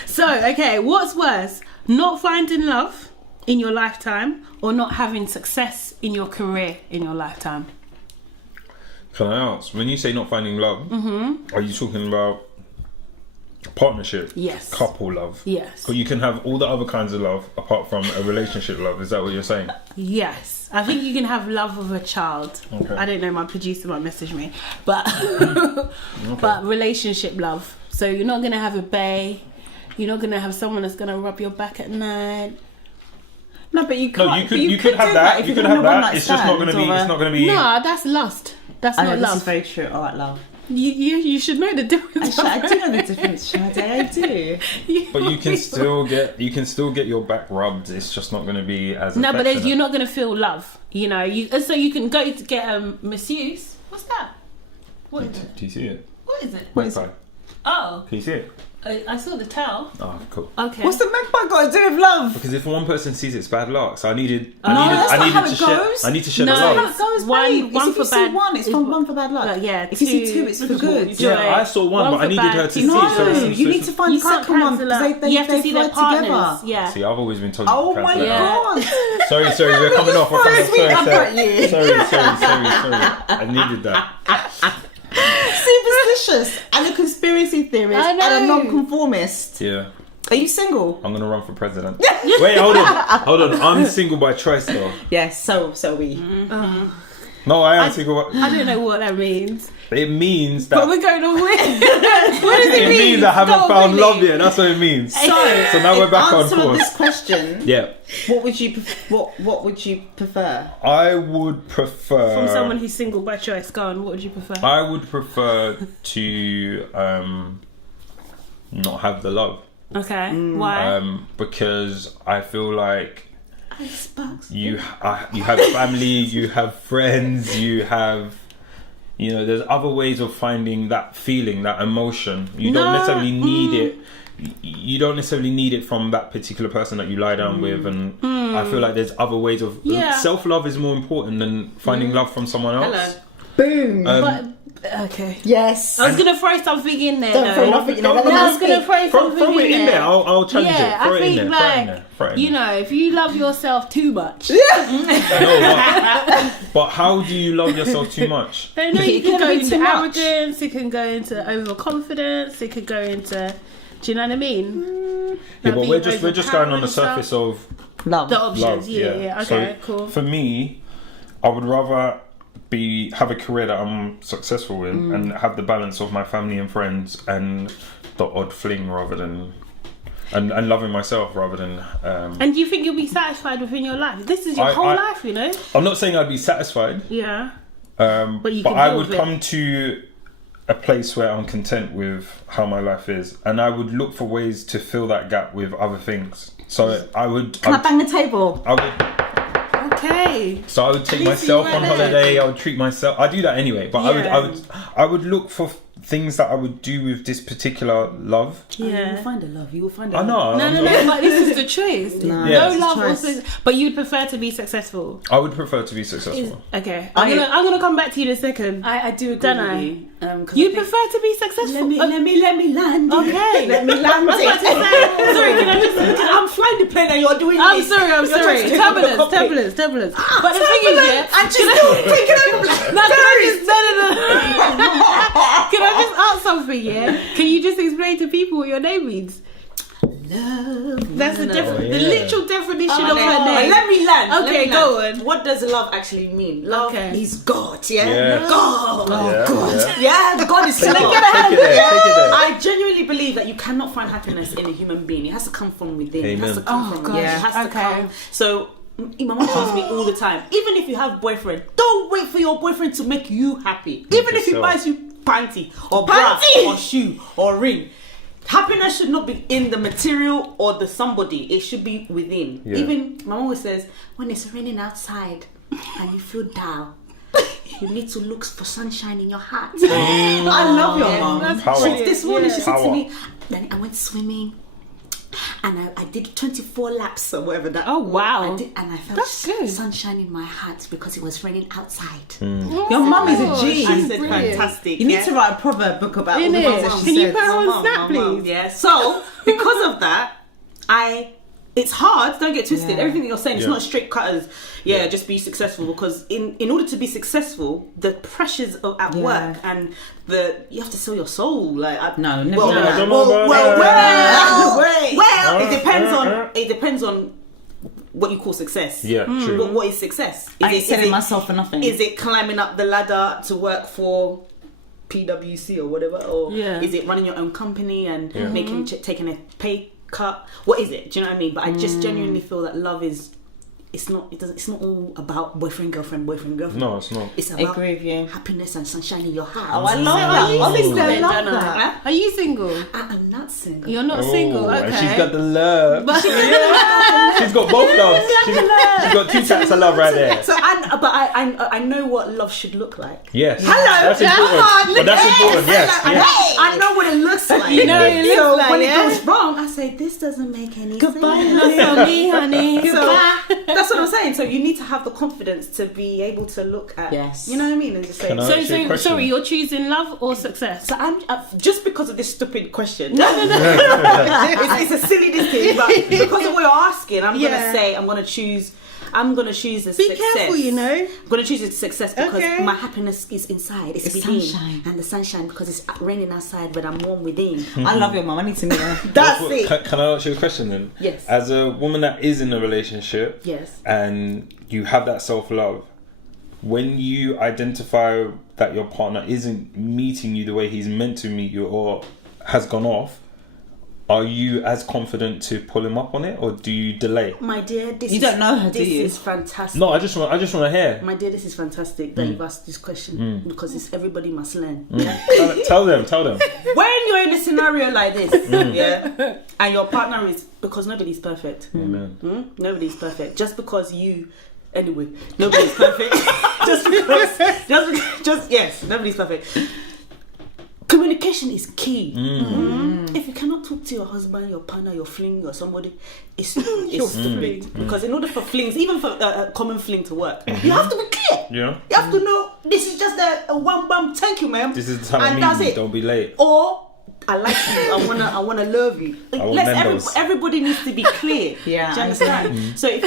So, okay, what's worse? Not finding love in your lifetime or not having success in your career in your lifetime? Can I ask, when you say not finding love, are you talking about partnership? Yes. Couple love? Yes. But you can have all the other kinds of love apart from a relationship love. Is that what you're saying? Yes. I think you can have love of a child. Okay. I don't know, my producer might message me. But but relationship love. So you're not going to have a bae. You're not going to have someone that's going to rub your back at night. No, but you can't. No, you could. but You could do have that. if You you're could have having a that. one-night It's just not going to stand be. or It's a- not going to be. No, that's lust. That's I not know, this is love. very true. All right, love. You should know the difference. I do know the difference, Shade. I do. But you can still get your back rubbed. It's just not going to be as. No, but affectionate. you're not going to feel love. You know, so you can go to get masseuse. What's that? What is it? Do you see it? What is it? Magpie. Oh, Can you see it? I saw the towel. Oh, cool. Okay. What's the magpie got to do with love? Because if one person sees it's bad luck, so I needed. No, that's not how it to share. goes. I need to share No. the That's love. how it goes, One- babe. one It's if for you see bad- one, it's is- one for bad luck. Yeah, If you see two, it's for good. Joy. Yeah, I saw one, but I for needed bad, her to two see. for So good. No, it's- you need to find You the can't second one cancel because out. they You have to see fly their partners. together. Yeah. See, I've always been told you Oh to my cancel out. god! Sorry, we're coming off. We're coming off. Sorry, I've got you. sorry. I needed that. Superstitious and a conspiracy theorist I and a know. non-conformist. Yeah, Are you single? I'm gonna run for president. Wait, hold on. I'm single by choice, though. Yes, so we. No, I am single. I don't know what that means. It means But that. we're going on with. What does it It mean? means I haven't Go on, found quickly. love yet. That's what it means. So now we're in back on answer of course. this question, Yeah, what would you what would you prefer? I would prefer. From someone who's single by choice, go on. What would you prefer? I would prefer to not have the love. Okay. Why? Because I feel like Icebox. you have family, you have friends, you have, there's other ways of finding that feeling, that emotion. You don't necessarily need it. You don't necessarily need it from that particular person that you lie down with, and I feel like there's other ways of Yeah. self-love is more important than finding love from someone else. Hello. Boom. But okay. Yes. I was gonna throw something in there. Don't though. throw nothing in there. Don't- Let I them was gonna speak. throw something Throw it in there. I'll challenge it. Yeah, Throw I it in think there. Throw it in there. if you love yourself too much, No, but how do you love yourself too much? I know Okay, you it can can go be into too much. arrogance, it can go into overconfidence, it could go into. Do you know what I mean? Yeah, Like but being we're just going on the overpowering surface stuff. of Love. The options. love. Yeah. Okay, So cool. For me, I would rather have a career that I'm successful in and have the balance of my family and friends and the odd fling rather than and loving myself rather than. And do you think you'll be satisfied within your life? This is your I- whole I- life, you know. I'm not saying I'd be satisfied, Yeah. but you can I deal would with it. come to a place where I'm content with how my life is, and I would look for ways to fill that gap with other things. So I would. Can I bang the table? I would. Okay. So I would take Can you see myself right on there? holiday. I would treat myself. I do that anyway, but Yeah. I would look for things that I would do with this particular love. You Yeah. will find a love. You will find a I know. No, but this is the choice. No, Yeah. No it's a love choice. also, but you'd prefer to be successful. I would prefer to be successful. Okay, I'm gonna come back to you in a second. I do agree Don't with I? you. 'Cause You I think- prefer to be successful. Let me land. Okay. Let me land. I was about to say, sorry, can I just? I'm flying the plane and you're doing I'm this. sorry. You're trying to take over the cockpit. Turbulence. But the thing is, yeah. And she's still taking over. No, can I just ask something? Yeah. Can you just explain to people what your name means? Love. That's the Oh, yeah. the literal definition Oh, of her name. Let me land. Okay, Let me go land. on. What does love actually mean? Love Okay. is God, yeah? Yeah. God. Yeah, God. Yeah, God is love. Take it there. Take it there. I genuinely believe that you cannot find happiness in a human being. It has to come from within. It has to Amen. come Oh, from gosh. within. It has to Okay. come. So my mom tells me all the time, even if you have boyfriend, don't wait for your boyfriend to make you happy. Even if he yourself. buys you panty or bra or shoe or ring. Happiness should not be in the material or the somebody. It should be within. Yeah. Even my mom always says, when it's raining outside and you feel down, you need to look for sunshine in your heart. I love your Yeah. mum. That's Power. brilliant. This morning she said to Power. me, then I went swimming and I did 24 laps or whatever that. Oh, wow. I did, and I felt That's good. sunshine in my heart because it was raining outside. Your mum is a G. I said Brilliant. fantastic. You need yeah? to write a proverb book about all the Innit? things that she Can you said. put her on My mum, Snap, my mum, please? Yeah. So because of that, it's hard. Don't get twisted. Yeah. Everything that you're saying, it's Yeah. not straight cutters. Yeah, just be successful. Because in order to be successful, the pressures at Yeah. work and you have to sell your soul. Like No, never well, do that. well, it depends on what you call success. Yeah, true. What is success? I ain't selling myself for nothing. Is it climbing up the ladder to work for PwC or whatever, or Yeah. is it running your own company and taking a pay cut? What is it? Do you know what I mean? But I just genuinely feel that love is. It's not all about boyfriend girlfriend. No, it's not. It's I about agree with you. happiness and sunshine in your heart. Oh, I love that. Honestly, I love that. Are you single? I am not single. You're not single. Okay. And she's got the love. She's got both loves. She's got two types of love right there. So I know what love should look like. Yes. Hello, That's important. But that's important, yes. Yes. I know what it looks like. You know what it So looks like, when yeah? it goes wrong, I say this doesn't make any Goodbye, sense. love for me, honey. So Goodbye. that's what I'm saying. So you need to have the confidence to be able to look at, Yes. you know what I mean, and just say. Can I- So, Actually, question. sorry, you're choosing love or success? So I'm just because of this stupid question. No. it's a silly thing, but because of what you're asking, I'm gonna choose. I'm gonna choose the Be success. careful, you know. I'm gonna choose the success because Okay. my happiness is inside. It's The within, sunshine. and the sunshine because it's raining outside, but I'm warm within. I love your mum. I need to meet her. That's it. Can I ask you a question then? Yes. As a woman that is in a relationship, Yes. and you have that self-love, when you identify that your partner isn't meeting you the way he's meant to meet you or has gone off, are you as confident to pull him up on it, or do you delay? My dear, this You is, don't know her, do this you? is fantastic. No, I just want to hear. My dear, this is fantastic that you've asked this question because it's everybody must learn. Tell them. When you're in a scenario like this, yeah, and your partner is, because nobody's perfect. Amen. Nobody's perfect. Just because anyway, nobody's perfect. Yes, nobody's perfect. Communication is key. If you cannot talk to your husband, your partner, your fling, or somebody, it's stupid. Because in order for flings, even for a common fling to work, you have to be clear. Yeah. You have to know this is just a one bum. Thank you, ma'am. This is the time and I that's meet you. it. Don't be late. Or I like you. I wanna love you. want Mentos. Everybody needs to be clear. Yeah, Do you I understand? So if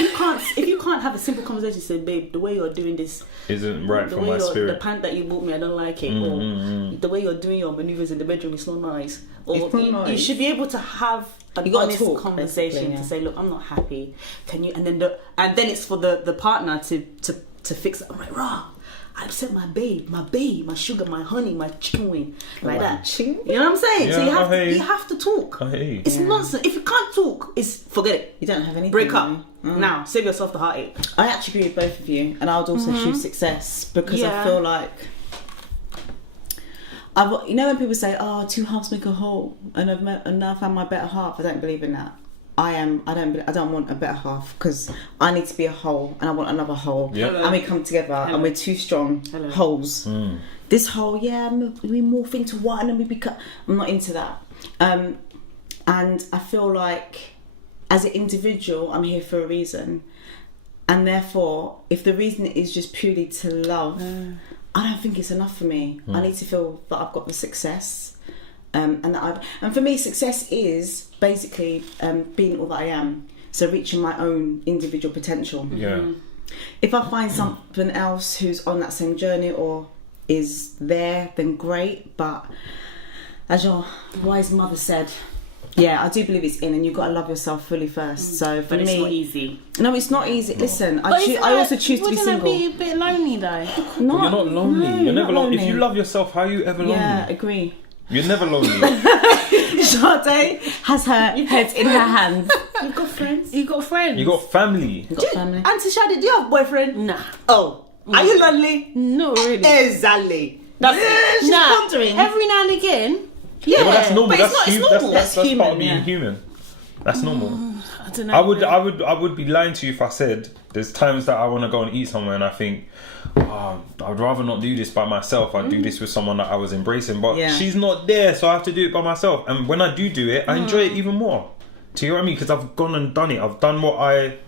you can't have a simple conversation, say, babe, the way you're doing this Isn't right the for way my the spirit. pant that you bought me, I don't like it. Or the way you're doing your maneuvers in the bedroom is not nice. Or It's not you nice. should be able to have an You gotta honest talk, conversation basically, to yeah. say, look, I'm not happy. Can you? And then it's for the partner to fix it. I'm like, rah. I upset my babe, my sugar, my honey, my chicken wing, like that. You know what I'm saying? So Yeah, you have to talk. I hear you. It's nonsense. If you can't talk, forget it. You don't have anything. Break up really. now. Save yourself the heartache. I actually agree with both of you, and I would also choose success because Yeah. I feel like you know when people say, "Oh, two halves make a whole," and now I found my better half. I don't believe in that. I don't want a better half, because I need to be a whole and I want another whole. Yeah. And we come together and we're two strong wholes. This whole, we morph into one and we become. I'm not into that. And I feel like as an individual, I'm here for a reason. And therefore, if the reason is just purely to love, I don't think it's enough for me. I need to feel that I've got the success. And for me, success is basically being all that I am. So reaching my own individual potential. Yeah. If I find something else who's on that same journey or is there, then great. But as your wise mother said, I do believe it's in, and you've got to love yourself fully first. So for But me, it's not easy. no, it's not easy. Listen, But I also choose to be single. Wouldn't that be a bit lonely though? You're not lonely. no, You're never not lonely. If lonely. you love yourself, how are you ever lonely? Yeah, agree. You're never lonely. Sade has her head in her hands. You've got friends. You got friends? You got family. You've got family. Auntie Shadi, do you have a boyfriend? Nah, Oh, are you lonely? not really. Exactly. That's it. She's Nah, pondering. every now and again. Yeah, but that's normal. but it's That's, not- it's that's, normal. that's, That's that's part of human, being yeah. human. That's normal. I don't know. I would be lying to you if I said there's times that I want to go and eat somewhere and I think, I'd rather not do this by myself. I'd do this with someone that I was embracing, but Yeah. she's not there, so I have to do it by myself. And when I do it, I enjoy it even more. Do you know what I mean? Because I've gone and done it. I've done what I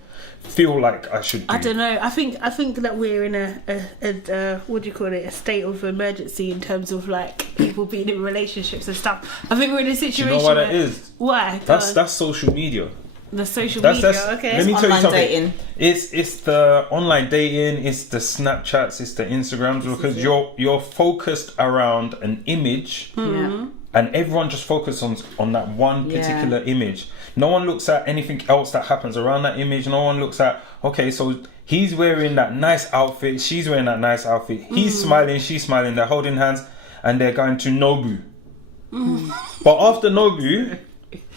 feel like I should do. I don't know. I think that we're in a what do you call it? A state of emergency in terms of like people being in relationships and stuff. I think we're in a Do situation. you know why that where, is? Why? That's social media. the social That's media. Okay. Let me tell you Online something. dating. It's the online dating. It's the Snapchats. It's the Instagrams, because you're focused around an image, Yeah. and everyone just focuses on that one Yeah. particular image. No one looks at anything else that happens around that image. No one looks at, okay, so he's wearing that nice outfit. She's wearing that nice outfit. He's smiling. She's smiling. They're holding hands, and they're going to Nobu. But after Nobu,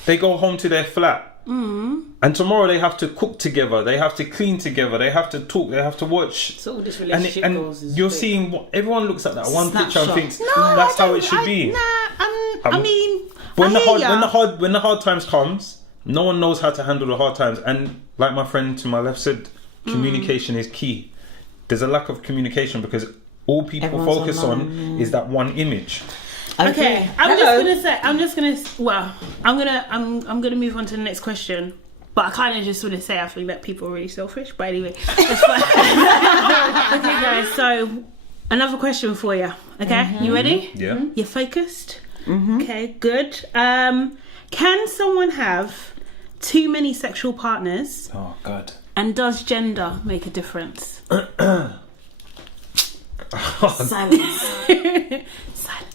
they go home to their flat. And tomorrow they have to cook together, they have to clean together, they have to talk, they have to watch. So all this And, relationship and goals is you're fake. seeing what everyone looks at that one picture and Snapshot. thinks that's how it should be. I mean, When I the hear hard ya. when the hard times comes, no one knows how to handle the hard times. And like my friend to my left said, communication is key. There's a lack of communication because all people Everyone's focus online, on is that one image. Okay, I'm Hello. just gonna move on to the next question. But I kind of just want to say I think that people are really selfish. But anyway, that's fine. Okay, guys. So another question for you. Okay, you ready? Yeah. You're focused. Okay, good. Can someone have too many sexual partners, Oh God. and does gender make a difference? Silence.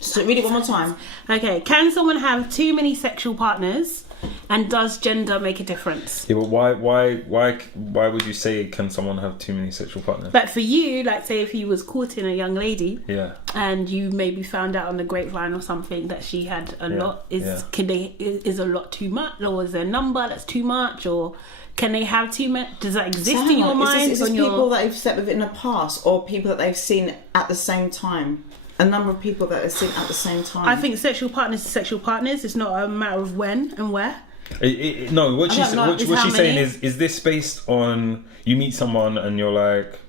So read it one more time. Okay, can someone have too many sexual partners, and does gender make a difference? Yeah, but why would you say can someone have too many sexual partners? But for you, like say if you was courting a young lady Yeah. and you maybe found out on the grapevine or something that she had a lot, is a lot too much, or is there a number that's too much, or can they have too much? Does that exist in your mind? Is this on people your... that they've slept with in the past, or people that they've seen at the same time? A number of people that they've seen at the same time. I think sexual partners are sexual partners. It's not a matter of when and where. No, what I she's don't know. what Is she's how saying many? is this based on you meet someone and you're like,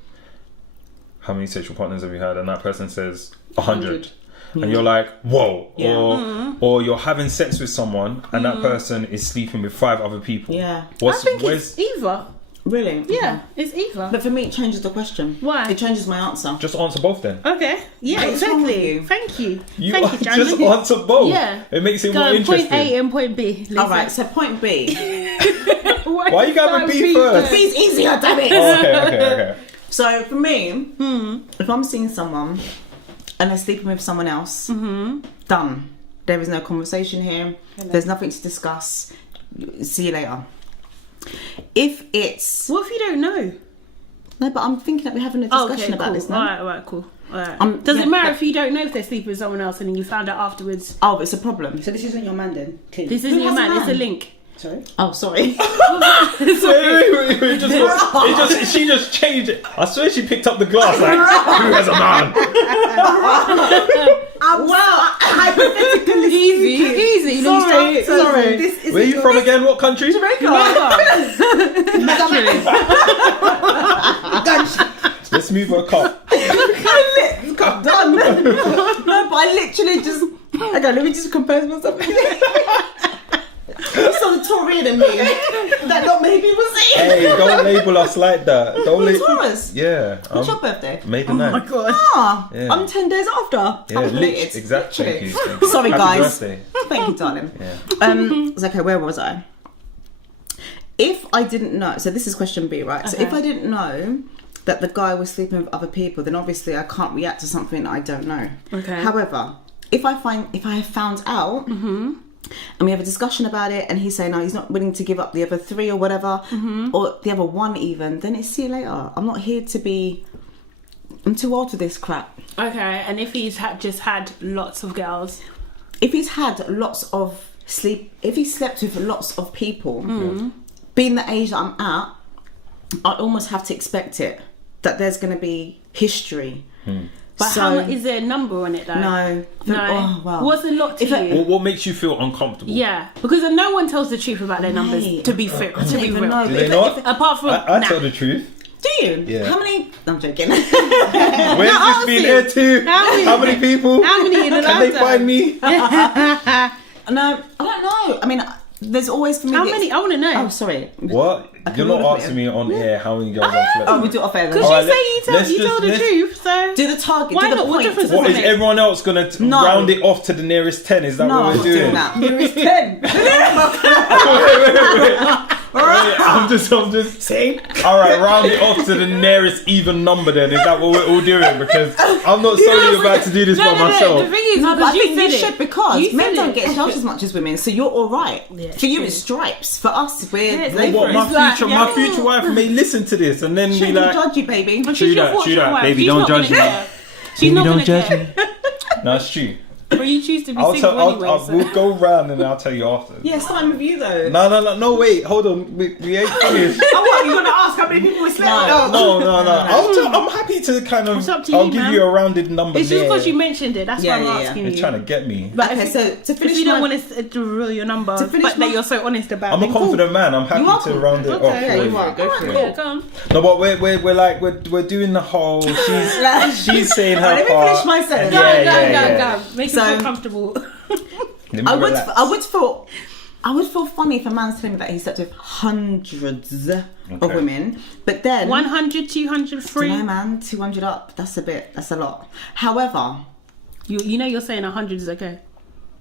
how many sexual partners have you had? And that person says 100. And you're like, whoa. Yeah. Or you're having sex with someone and that person is sleeping with 5 other people. Yeah. I think it's either. Really? Yeah, it's either. But for me, it changes the question. Why? It changes my answer. Just answer both then. Okay. Yeah, What's wrong with exactly. you? Thank you. You Thank you, just Jan. answer both. Yeah. It makes it Go more on, interesting. point A and point B. All right. So point B. Why you got with B first? B's easier, damn it. Oh, okay. So for me, if I'm seeing someone and they're sleeping with someone else, done. There is no conversation here. There's nothing to discuss. See you later. If it's What if you don't know? no, but I'm thinking that we're having a discussion about cool. this now. Alright, cool. Alright. Does yeah, it matter but- if you don't know if they're sleeping with someone else and then you found out afterwards? Oh, it's a problem. So this isn't your man then? Clearly. This isn't Who your has a man, it's a man? link. Sorry? Oh, sorry. Wait, she just changed it. I swear she picked up the glass like, who has a man? Hypothetically. Easy. Sorry. This is Where are you from again? What country? Let's move her cup. Done. No, but I literally just. Okay, let me just compose myself. You saw the Taurian in me that not many people see. Hey, don't label us like that. Don't Taurus. Yeah. What's your birthday? May the 9th. God. Yeah. I'm 10 days after. Yeah, I'm related. exactly. Literally. Thank you. Sorry, Happy guys. birthday. Thank you, darling. Yeah. It's okay, where was I? If I didn't know, so this is question B, right? So if I didn't know that the guy was sleeping with other people, then obviously I can't react to something that I don't know. Okay. However, if I have found out and we have a discussion about it and he's saying no, he's not willing to give up the other 3 or whatever, or the other 1 even, then it's see you later. I'm not here to be, I'm too old for this crap. Okay, and if he's just had lots of girls, If he's had lots of if he slept with lots of people, being the age that I'm at, I almost have to expect it, that there's going to be history. but how is there a number on it though? No. Oh, well. What's a lot to you? What makes you feel uncomfortable? Yeah, because no one tells the truth about their numbers. Mate, To be fair, I to don't be even real. know. Do they not? Apart from I tell the truth. Do you? Yeah. How many? I'm joking. Where's this been here too? How many people? How many in the Can they lifetime? find me? No, I don't know. I mean, there's always for me. How many? I want to know. Oh, sorry. What? You're not roll asking me on air how many girls I've slept Oh, with. we do it off air then. Because Alright, you say you let's tell just- the let's- truth, so Do the target. Why do the not? What point. difference to the What, is Mate. everyone else going to No. round it off to the nearest 10? Is that No, what I'm we're not doing? doing that. Nearest 10. Wait. I'm just. See? All right, round it off to the nearest even number. Then is that what we're all doing? Because I'm not solely about to do this by myself. The thing is, No, but I because think you said should it. because You men said don't it. get charged as much as women, so you're all right. For you, it's stripes. For us, we're it's labourers. What my It's like, future, yeah. my future wife may listen to this and then be Shouldn't like, judge you, baby. But True she's your that, fortune true that. wife. Baby, She's don't not judge gonna me. care. She's not going to care. "No, it's true." But you choose to be I'll single tell. anyway. so. We'll go round and I'll tell you after. Yeah, starting with you though. No. Wait, hold on. We ain't finished. Oh, what? You're going to ask how many people we slept with? No. No. I'm happy to kind of. It's up to I'll you, give man. you a rounded number. It's just there. because you mentioned it. That's Yeah, why I'm yeah, asking You're you. trying to get me. But Okay, if, so to finish if you don't my- want to reveal your number, To finish but that my- you're so honest about I'm it. a confident man. I'm You are happy to cool. round it Okay, off. yeah, for you you. are. Go for it. Yeah, go on. No, but we're doing the whole. She's saying her Let me part. finish my sentence. and Go. Make So- you feel comfortable. Let me I relax. would feel funny if a man's telling me that he slept with hundreds of Okay. women, but then 100, 200, no, 3. man, 200 up. That's a lot. However, You know you're saying 100 is okay.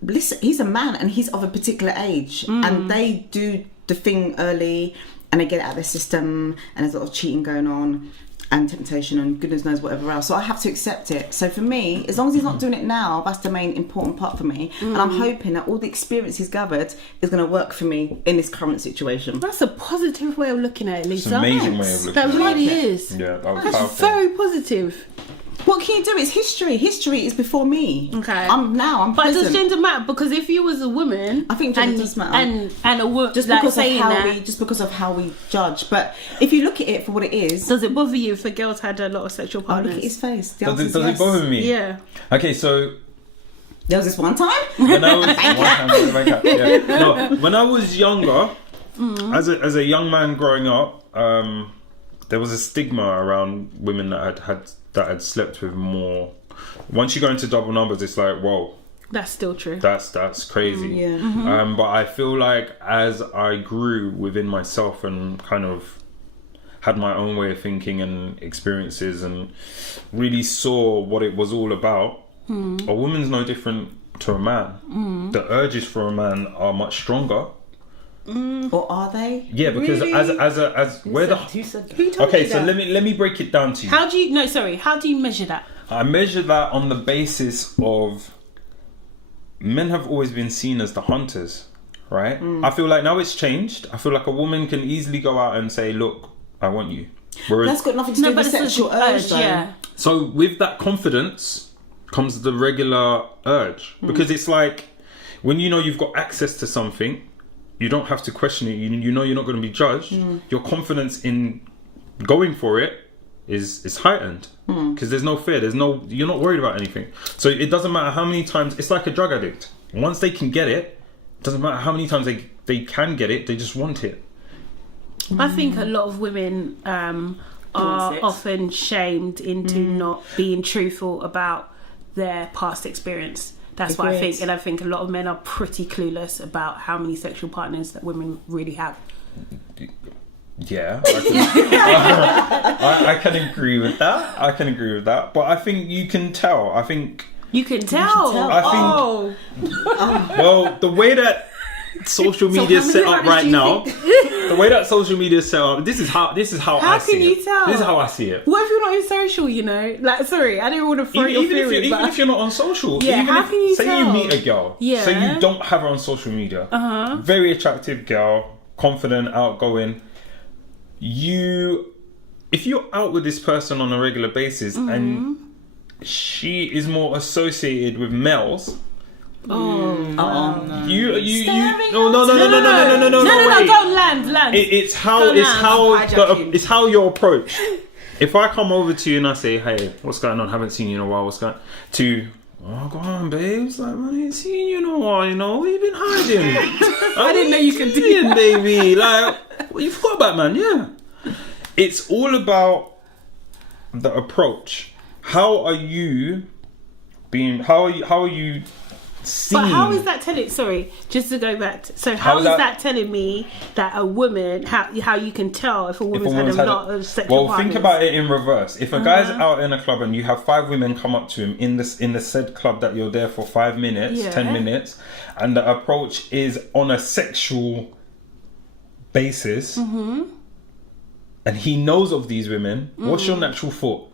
listen, he's a man and he's of a particular age, and they do the thing early, and they get it out of their system, and there's a lot of cheating going on, and temptation, and goodness knows whatever else. So I have to accept it. So for me, as long as he's not doing it now, that's the main important part for me. And I'm hoping that all the experience he's gathered is going to work for me in this current situation. That's a positive way of looking at it, It's Lisa. an amazing way of looking That at it. really is. Yeah, that was That's powerful. very positive. What can you do? It's history. History is before me. Okay. I'm But does present. gender matter? Because if you was a woman, I think gender does matter. and a woman, just like because saying of how that, just because of how we judge. But if you look at it for what it is, does it bother you if the girls had a lot of sexual look partners? at his face. The Does answer it is does yes. it bother me? Yeah. Okay, so There was this one time. when I was when I was younger, as a young man growing up, there was a stigma around women that had slept with more. Once you go into double numbers, it's like, whoa, That's still true. that's crazy. Yeah. But I feel like as I grew within myself and kind of had my own way of thinking and experiences and really saw what it was all about, a woman's no different to a man. The urges for a man are much stronger. Or are they? Yeah, because Really? as where the Who said that? Who told okay, you so that? let me break it down to you. How do you? No, sorry. How do you measure that? I measure that on the basis of men have always been seen as the hunters, right? I feel like now it's changed. I feel like a woman can easily go out and say, "Look, I want you." Whereas, That's got nothing to do with it's a sexual urge, though. yeah. so with that confidence comes the regular urge, because it's like when you know you've got access to something, you don't have to question it. You know you're not going to be judged. Your confidence in going for it is heightened because there's no fear. You're not worried about anything. So it doesn't matter how many times. It's like a drug addict. Once they can get it, doesn't matter how many times they can get it. They just want it. I think a lot of women are often shamed into not being truthful about their past experience. That's what I think, and I think a lot of men are pretty clueless about how many sexual partners that women really have. Yeah, I can agree with that. But I think you can tell. I think you can tell. I think. Well, the way that social media is set up right now, the way that social media is set up, this is how I see it. How can you tell? This is how I see it. What if you're not in social? Like, sorry, I didn't want to throw your theory. Even if you're not on social, how can you say tell? you meet a girl, say you don't have her on social media, very attractive girl, confident, outgoing. If you're out with this person on a regular basis and she is more associated with males. No, don't land. It's how you're approached. If I come over to you and I say, hey, what's going on? Haven't seen you in a while. What's going on? Oh, go on, babes. Like, man, I ain't seen you in a while, you know. Where you been hiding? I didn't know you could do that. Baby. Like, what you forgot about, man? Yeah. It's all about the approach. How are you seen? But how is that telling? Sorry, just to go back. How is that telling me that a woman? How you can tell if a woman's had a lot of sexual partners? Think about it in reverse. If a guy's out in a club and you have 5 women come up to him in the said club that you're there for 5 minutes, 10 minutes, and the approach is on a sexual basis, and he knows of these women, what's your natural thought?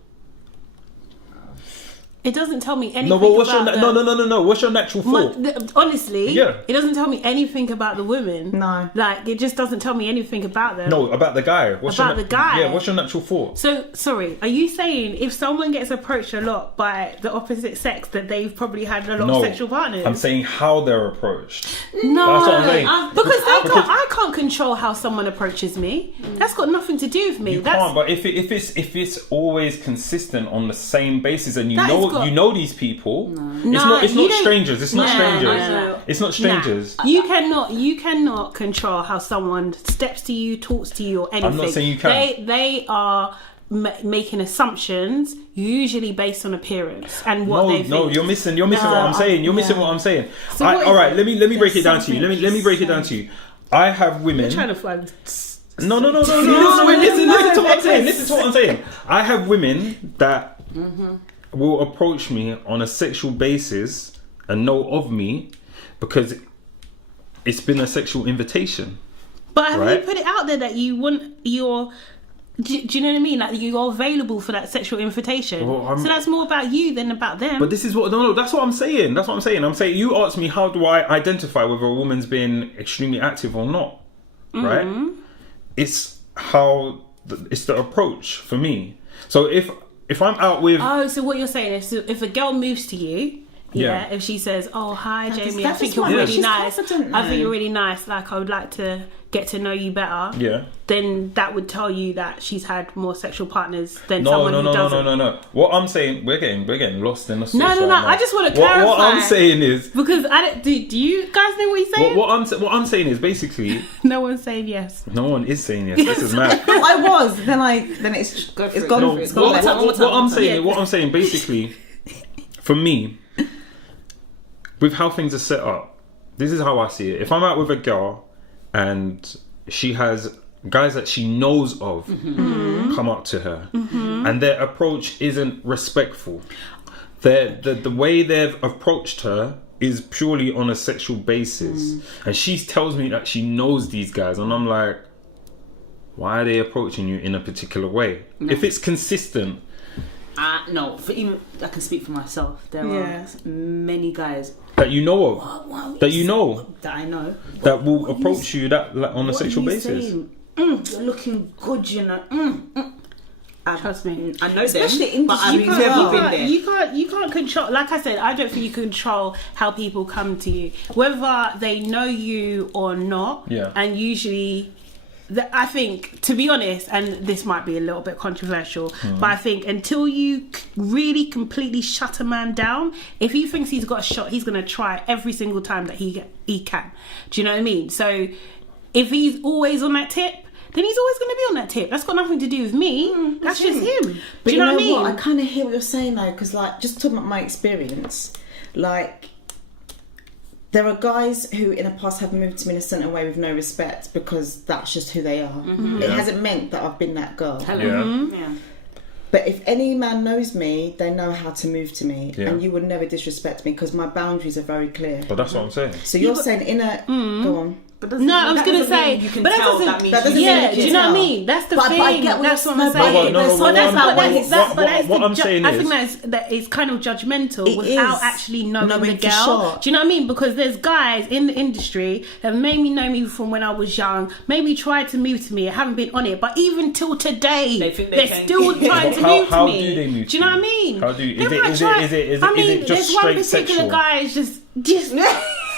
It doesn't tell me anything. No, but what's What's your natural thought? Honestly, it doesn't tell me anything about the women. No, like it just doesn't tell me anything about them. No, about the guy. The guy. Yeah, what's your natural thought? So, sorry, are you saying if someone gets approached a lot by the opposite sex that they've probably had a lot of sexual partners? I'm saying how they're approached. No, that's what I'm saying. Because I can't control how someone approaches me. That's got nothing to do with me. You can't. But if it's always consistent on the same basis, and you know these people, it's not strangers. It's not strangers. It's not strangers. You cannot control how someone steps to you, talks to you, or anything. I'm not saying you can. They are making assumptions, usually based on appearance and what they think. No, you're missing what I'm saying. You're missing what I'm saying. So all right, let me break it down to you. Let me break it down to you. I have women. You're trying to find. No. Listen to what I'm saying. Listen to what I'm saying. I have women that will approach me on a sexual basis and know of me because it's been a sexual invitation. But have you put it out there that you want your... Do you know what I mean? Like you're available for that sexual invitation. So that's more about you than about them. But this is what... No, that's what I'm saying. I'm saying you asked me how do I identify whether a woman's been extremely active or not. Right? It's the approach for me. So if I'm out with... Oh, so what you're saying is if a girl moves to you, if she says, oh, hi, Jamie, I think you're really nice. I think you're really nice. Like, I would like to get to know you better. Yeah. Then that would tell you that she's had more sexual partners than someone who doesn't. No. What I'm saying, we're getting lost in the sauce. No. I just want to clarify. What I'm saying is... Because do you guys know what he's saying? What I'm saying is basically... No one's saying yes. No one is saying yes. This is mad. I was. Then it's gone. What I'm saying basically, for me, with how things are set up, this is how I see it. If I'm out with a girl and she has guys that she knows of come up to her and their approach isn't respectful, the way they've approached her is purely on a sexual basis, and she tells me that she knows these guys, and I'm like, why are they approaching you in a particular way? If it's consistent. No, I can speak for myself. There are many guys that you know of, that I know, that will approach you on a sexual basis. You're looking good, you know. Trust me. I know Especially them, but I've industry never people. been there. You can't control. Like I said, I don't think you control how people come to you, whether they know you or not. Yeah. And usually, I think, to be honest, and this might be a little bit controversial, but I think until you really completely shut a man down, if he thinks he's got a shot, he's going to try every single time that he can. Do you know what I mean? So if he's always on that tip, then he's always going to be on that tip. That's got nothing to do with me. That's just him. But Do you know what I mean? I kind of hear what you're saying though, because like just talking about my experience, like there are guys who in the past have moved to me in a certain way with no respect because that's just who they are. It hasn't meant that I've been that girl. Yeah. But if any man knows me, they know how to move to me, Yeah. and you would never disrespect me because my boundaries are very clear. But that's what I'm saying. So you're saying in a go on. But No, I was going to say, you can but that tell doesn't, that means that doesn't you- mean yeah, you do you can know what I tell. mean? That's the But I thing. get what That's you're what I'm saying. saying. No, no, So what that's I'm- what I'm saying I is- think that it's kind of judgmental It without is. actually knowing the Knowing for girl. sure. Do you know what I mean? Because there's guys in the industry that made me know me from when I was young, maybe tried to move to me, I haven't been on it, but even till today, They think they they're can. still trying to move to How me. do they move Do you know what I mean? How do you- is They it- might is it- try- is it- is I it- mean, is it just there's one straight particular sexual? guy is just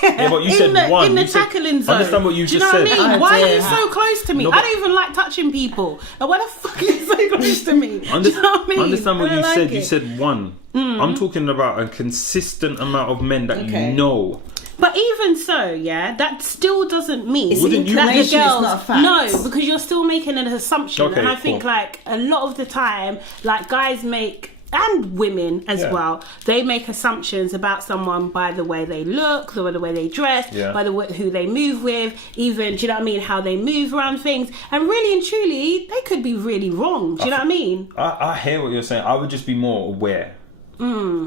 Yeah, but you said in the, one. in the You said- tackling zone. Understand what you Do you just know said. what I mean? Oh, Why are you dear. so close to me? No, I but- don't even like touching people. And why the fuck are you so close to me? Do you know what I mean? Understand what I you don't said. like You it. said one. I'm talking about a consistent amount of men that Okay. you know. But even so, yeah, that still doesn't mean It's Wouldn't you- that the information, it's girls. not a fact. No, because you're still making an assumption, Okay, and I think cool. like a lot of the time, like guys make. And women as Yeah. well, they make assumptions about someone by the way they look, the way they dress, Yeah. by the way, who they move with, even, do you know what I mean, how they move around things. And really and truly, they could be really wrong. Do you know what I mean? I hear what you're saying. I would just be more aware.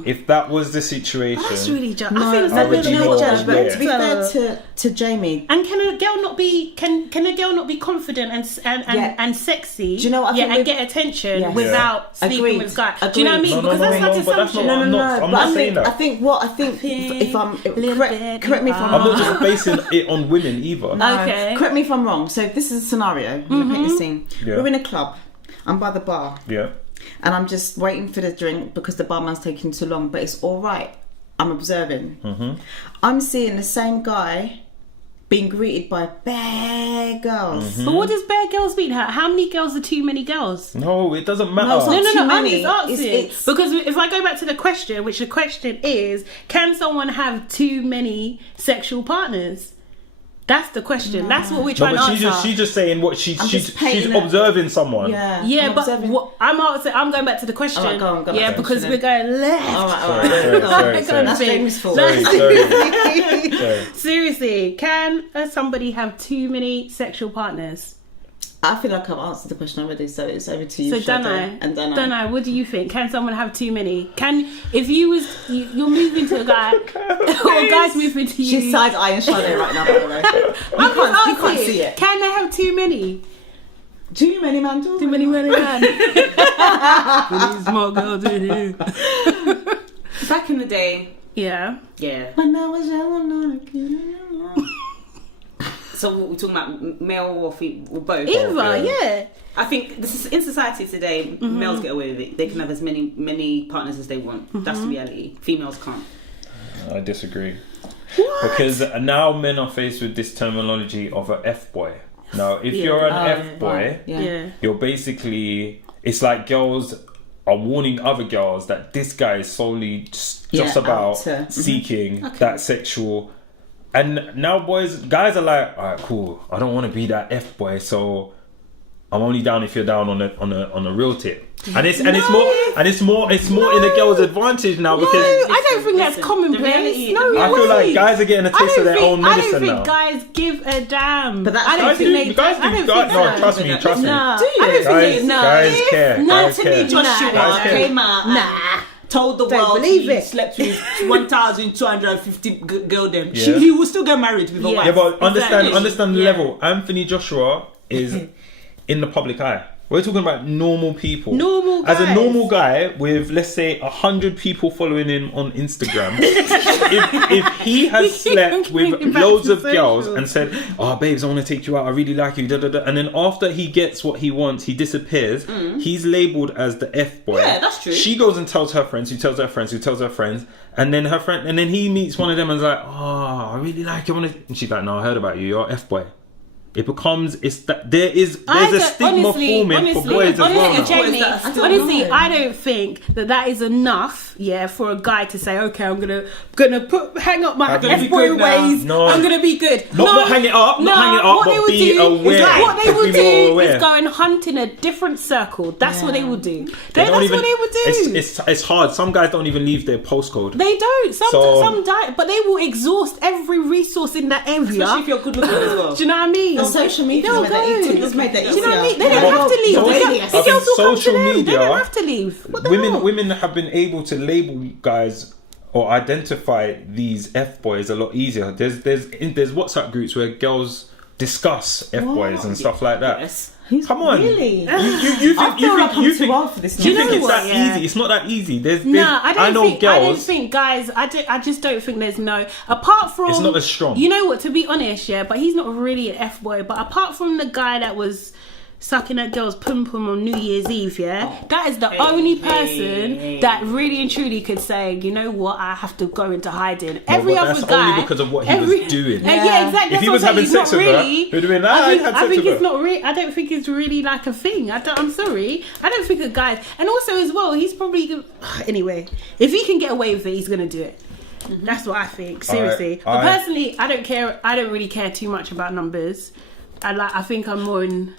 If that was the situation, That's really just. No, I think it's I a would little be bit more judgmental. aware. To be fair to Jamie, And can a girl not be can a girl not be confident Yeah. and sexy? Do you know what I yeah, think and we- get attention Yes. without sleeping Agreed. with guys. Do you know what I mean? Agreed. No, Because no, that's no, like no, but that's assumption. not- I'm not but I saying think, that. I think if I'm Little correct bit me if I'm I'm wrong. not just basing it on women either. No, Okay. correct me if I'm wrong. So this is a scenario. I'm gonna paint the scene. Yeah. We're in a club. I'm by the bar, Yeah. and I'm just waiting for the drink because the barman's taking too long. But it's all right. I'm observing. I'm seeing the same guy being greeted by bare girls. But what does bare girls mean? How many girls are too many girls? No, it doesn't matter. No, it's not No, too I'm many. just asking. It's- Because if I go back to the question, which the question is, can someone have too many sexual partners? That's the question. That's what we're No, trying but to answer. she's just saying what I'm she's just painting it. observing someone. Yeah. Yeah, I'm but observing. what, I'm going back to the question. All right, go on, go yeah, back to the because question we're going left. All right, all Sorry, right. sorry, Go on. sorry, sorry. That's Jamie's fault. Sorry, sorry. Seriously, can somebody have too many sexual partners? I feel like I've answered the question already, so it's over to you. So Sade Danai, and Danai. Danai, what do you think? Can someone have too many? If you're moving to a guy, or a guy's moving to you, She's side eyeing Sade right now, by the way. I'm just You can't asking, see it. Can they have too many? Too many man. Too many men. These small girls in here. Back in the day, Yeah. yeah. When I was young, I'm not a kid. So what we're talking about, male or female, or both? Either, yeah. I think this is in society today. Males get away with it. They can have as many partners as they want. That's the reality. Females can't. I disagree. Because now men are faced with this terminology of a F-boy. Now, if you're an F-boy, Yeah. you're basically... It's like girls are warning other girls that this guy is solely just Yeah, about out to- seeking that sexual... And now guys are like, all right, cool. I don't want to be that F-boy, so... I'm only down if you're down on a real tip, and it's more in the girl's advantage now because I don't think that's listen, commonplace. the reality- No, the I feel like way. guys are getting a taste of their own I medicine don't now. think guys give a damn. But that's- I don't Guys think do, they. guys do, I don't guys, think no, so. trust me. No, Do you? I don't think Guys, they. No, guys care. Guys Anthony care. Joshua Guys care. came out and told the Don't world believe he it. slept with 1,250 girl them. Yeah. He will still get married with a wife. Yeah, but understand Exactly. the Yeah. level. Anthony Joshua is in the public eye. We're talking about normal people. Normal As a guys. normal guy with, let's say, 100 people following him on Instagram, if he has slept with Bring it back loads to of girls social. and said, "Oh, babes, I want to take you out. I really like you," da, da, da. And then after he gets what he wants, he disappears. He's labelled as the F boy. Yeah, that's true. She goes and tells her friends, who tells her friends, who tells her friends, and then her friend, and then he meets one of them and is like, "Oh, I really like you." And she's like, "No, I heard about you. You're F boy." It becomes there's a stigma forming for boys as well. now. Jamie, Boys that are still honestly, young. I don't think that is enough. Yeah, for a guy to say, "Okay, I'm gonna hang up my I'm gonna be F-boy good now. ways. No. I'm gonna be good." Not hang it up, not hang it up, what but they would be do aware. is what they will Be more do aware. is go and hunt in a different circle. That's what they will do. They That's don't what even- they would do. It's hard. Some guys don't even leave their postcode. They don't. So- Some die, but they will exhaust every resource in that area. Especially if you're good looking as well. Do you know what I mean? And social media They'll has made that go. easier. It's made that Do you know what I mean? easier. They don't Yeah. have to leave. So- The I girls think will come to social them. They media- don't have to leave. What the hell? Women have been able to label guys or identify these F boys a lot easier. There's WhatsApp groups where girls discuss F boys and stuff like that. Yes. Come on, Really? You I think feel like I'm you too think old for this you now. think know it's what, that yeah. easy? It's not that easy. There's No, I know I don't girls. think guys. I just don't think there's no. Apart from It's not as strong. You know what? To be honest, yeah, but he's not really an F boy. But apart from the guy that was sucking that girl's pum pum on New Year's Eve, yeah, that is the only person that really and truly could say, you know what, I have to go into hiding. Every but other that's guy, only because of what he was doing. Yeah, exactly. If he That's was what I'm having saying. sex It's not with her, really. he would have been like, I think, had I sex think with it's her. not really. I don't think it's really like a thing. I'm sorry. I don't think a guy. And also as well, he's probably anyway. If he can get away with it, he's gonna do it. That's what I think. Seriously, but personally, I don't care. I don't really care too much about numbers. I think I'm more in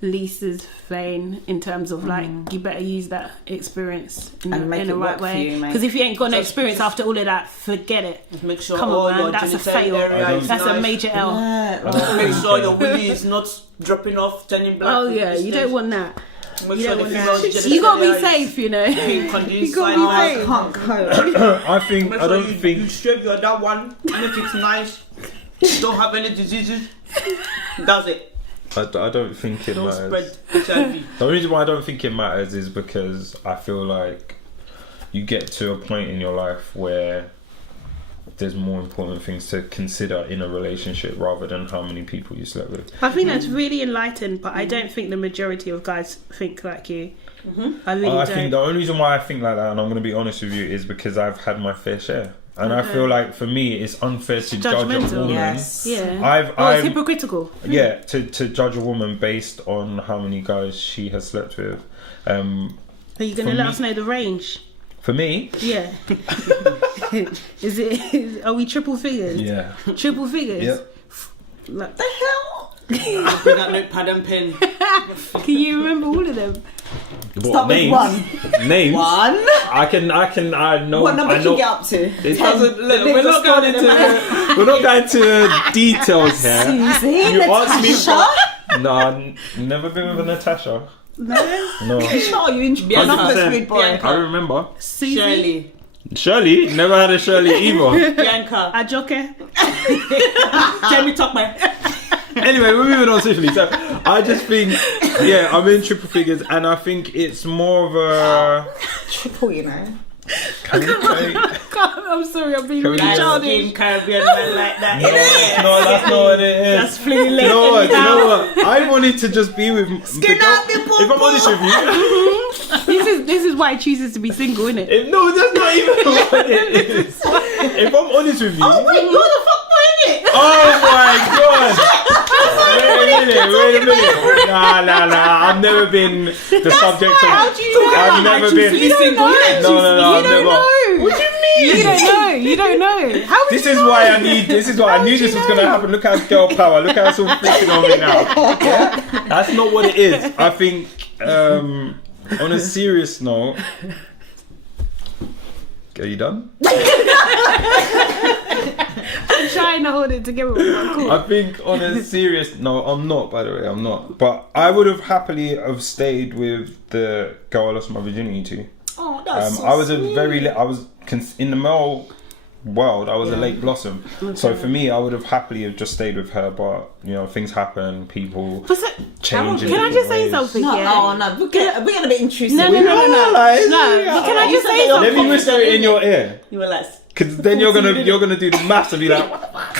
Lisa's vein in terms of like you better use that experience in And make the it right work for way. you, mate. Because if you ain't got no Just- experience after all of that, forget it. Just make sure Come all on, man, your that's a genital fail. area is That's a nice. major L. Make sure your willy is not dropping off, turning black. Oh yeah, you don't want that. Make You sure don't the want female's that. You gotta genitalia be is safe, you know. being conducive. You gotta be I safe. can't cope. I think Make I sure don't you think shave your that one, make it nice. Don't have any diseases. That's it. I don't think it Don't matters. spread HIV. The reason why I don't think it matters is because I feel like you get to a point in your life where there's more important things to consider in a relationship rather than how many people you slept with. I think that's really enlightened, but I don't think the majority of guys think like you. I really I don't. think the only reason why I think like that, and I'm going to be honest with you, is because I've had my fair share. And I feel like for me, it's unfair to judge a Judgmental. woman. Yes. Yeah. I've It's hypocritical. yeah, to judge a woman based on how many guys she has slept with. Are you going to For let me- us know the range? For me, Yeah. Are we triple figures? yeah. Triple figures? Yep. Like, The hell? Bring that notepad and pen. can you remember all of them? Start with one. Names. One. I know. What number I can know. you get up to? It 10. doesn't. Look, The we're not niggas going scored into. We're not going into details here. Susie, You asked me. Natasha. No, never been with a Natasha. No? No. Sure, you introduced Bianca. numbers, sweet boy. Bianca. I remember. Susie? Shirley. Shirley, never had a Shirley either. Bianca. Ajoke? Jamie Tuckman. Anyway, we're moving on swiftly. So I just think, yeah, I'm in triple figures, and I think it's more of a. Triple, you know. Can we I'm sorry, I'm being Can we really do Dark childish. skin Caribbean man like that. No, that's not what it is. That's flinging You leg. know what? You know what? I wanted to just be with. Skin up your If I'm honest with you, This is why he chooses to be single, isn't it? no, that's not even what it is. If I'm honest with you, Oh, wait, you're the fuckboy, innit? oh my god! Wait a minute. Nah. I've never been the subject of. How do you know? I've never been. You don't know. No, I've You don't never. know. What do you mean? You don't know. You don't know. How would This you is know? why I need. This is why I knew this was going to happen. Look how girl power. Look how it's all flipping on me now. Yeah? That's not what it is. I think on a serious note. Are you done? I'm trying to hold it together. But cool. I think on a serious no, I'm not. By the way, I'm not. But I would have happily have stayed with the girl I lost my virginity to. Oh, that's so I was a sweet. very. I was in the male world. I was a late blossom. So for me, I would have happily have just stayed with her, but you know, things happen, people But so, change. in can I just different say ways. something? No, Yeah. oh no, we're getting a bit intrusive. No, no, no, no, no. Like, No, yeah. but can I You just said say that you're something? Let me whisper it in your ear, You were like, because then you're gonna do the maths and be like,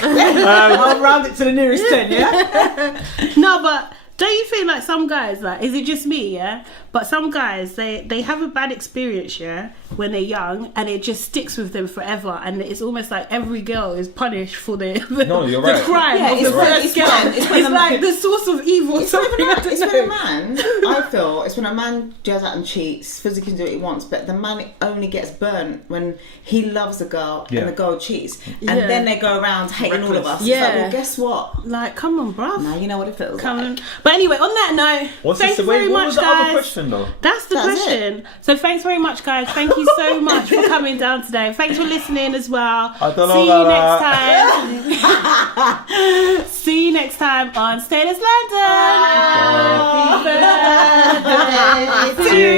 I'll round it to the nearest 10, yeah? No, but don't you feel like some guys, like, is it just me, yeah? But some guys, they have a bad experience, yeah, when they're young, and it just sticks with them forever, and it's almost like every girl is punished for the No, you're the right. crime Yeah, of it's the when- first it's girl. when- It's, it's when the- like the source of evil. It's when, Something I don't it's when a know. man, I feel, it's when a man goes out and cheats, physically can do what he wants, but the man only gets burnt when he loves a girl Yeah. and the girl cheats. And Yeah. then they go around hating all of us. It's Yeah. like, well, guess what? Like, come on, bruv. Now you know what it feels Come like. on. But anyway, on that note, what's thanks this? very Wait, what much, was the guys. other question though? That's the That's question. So thanks very much, guys. Thank you so much for coming down today. Thanks for listening as well. I don't know See you about next time. See you next time on Status London. Happy birthday to Cheers.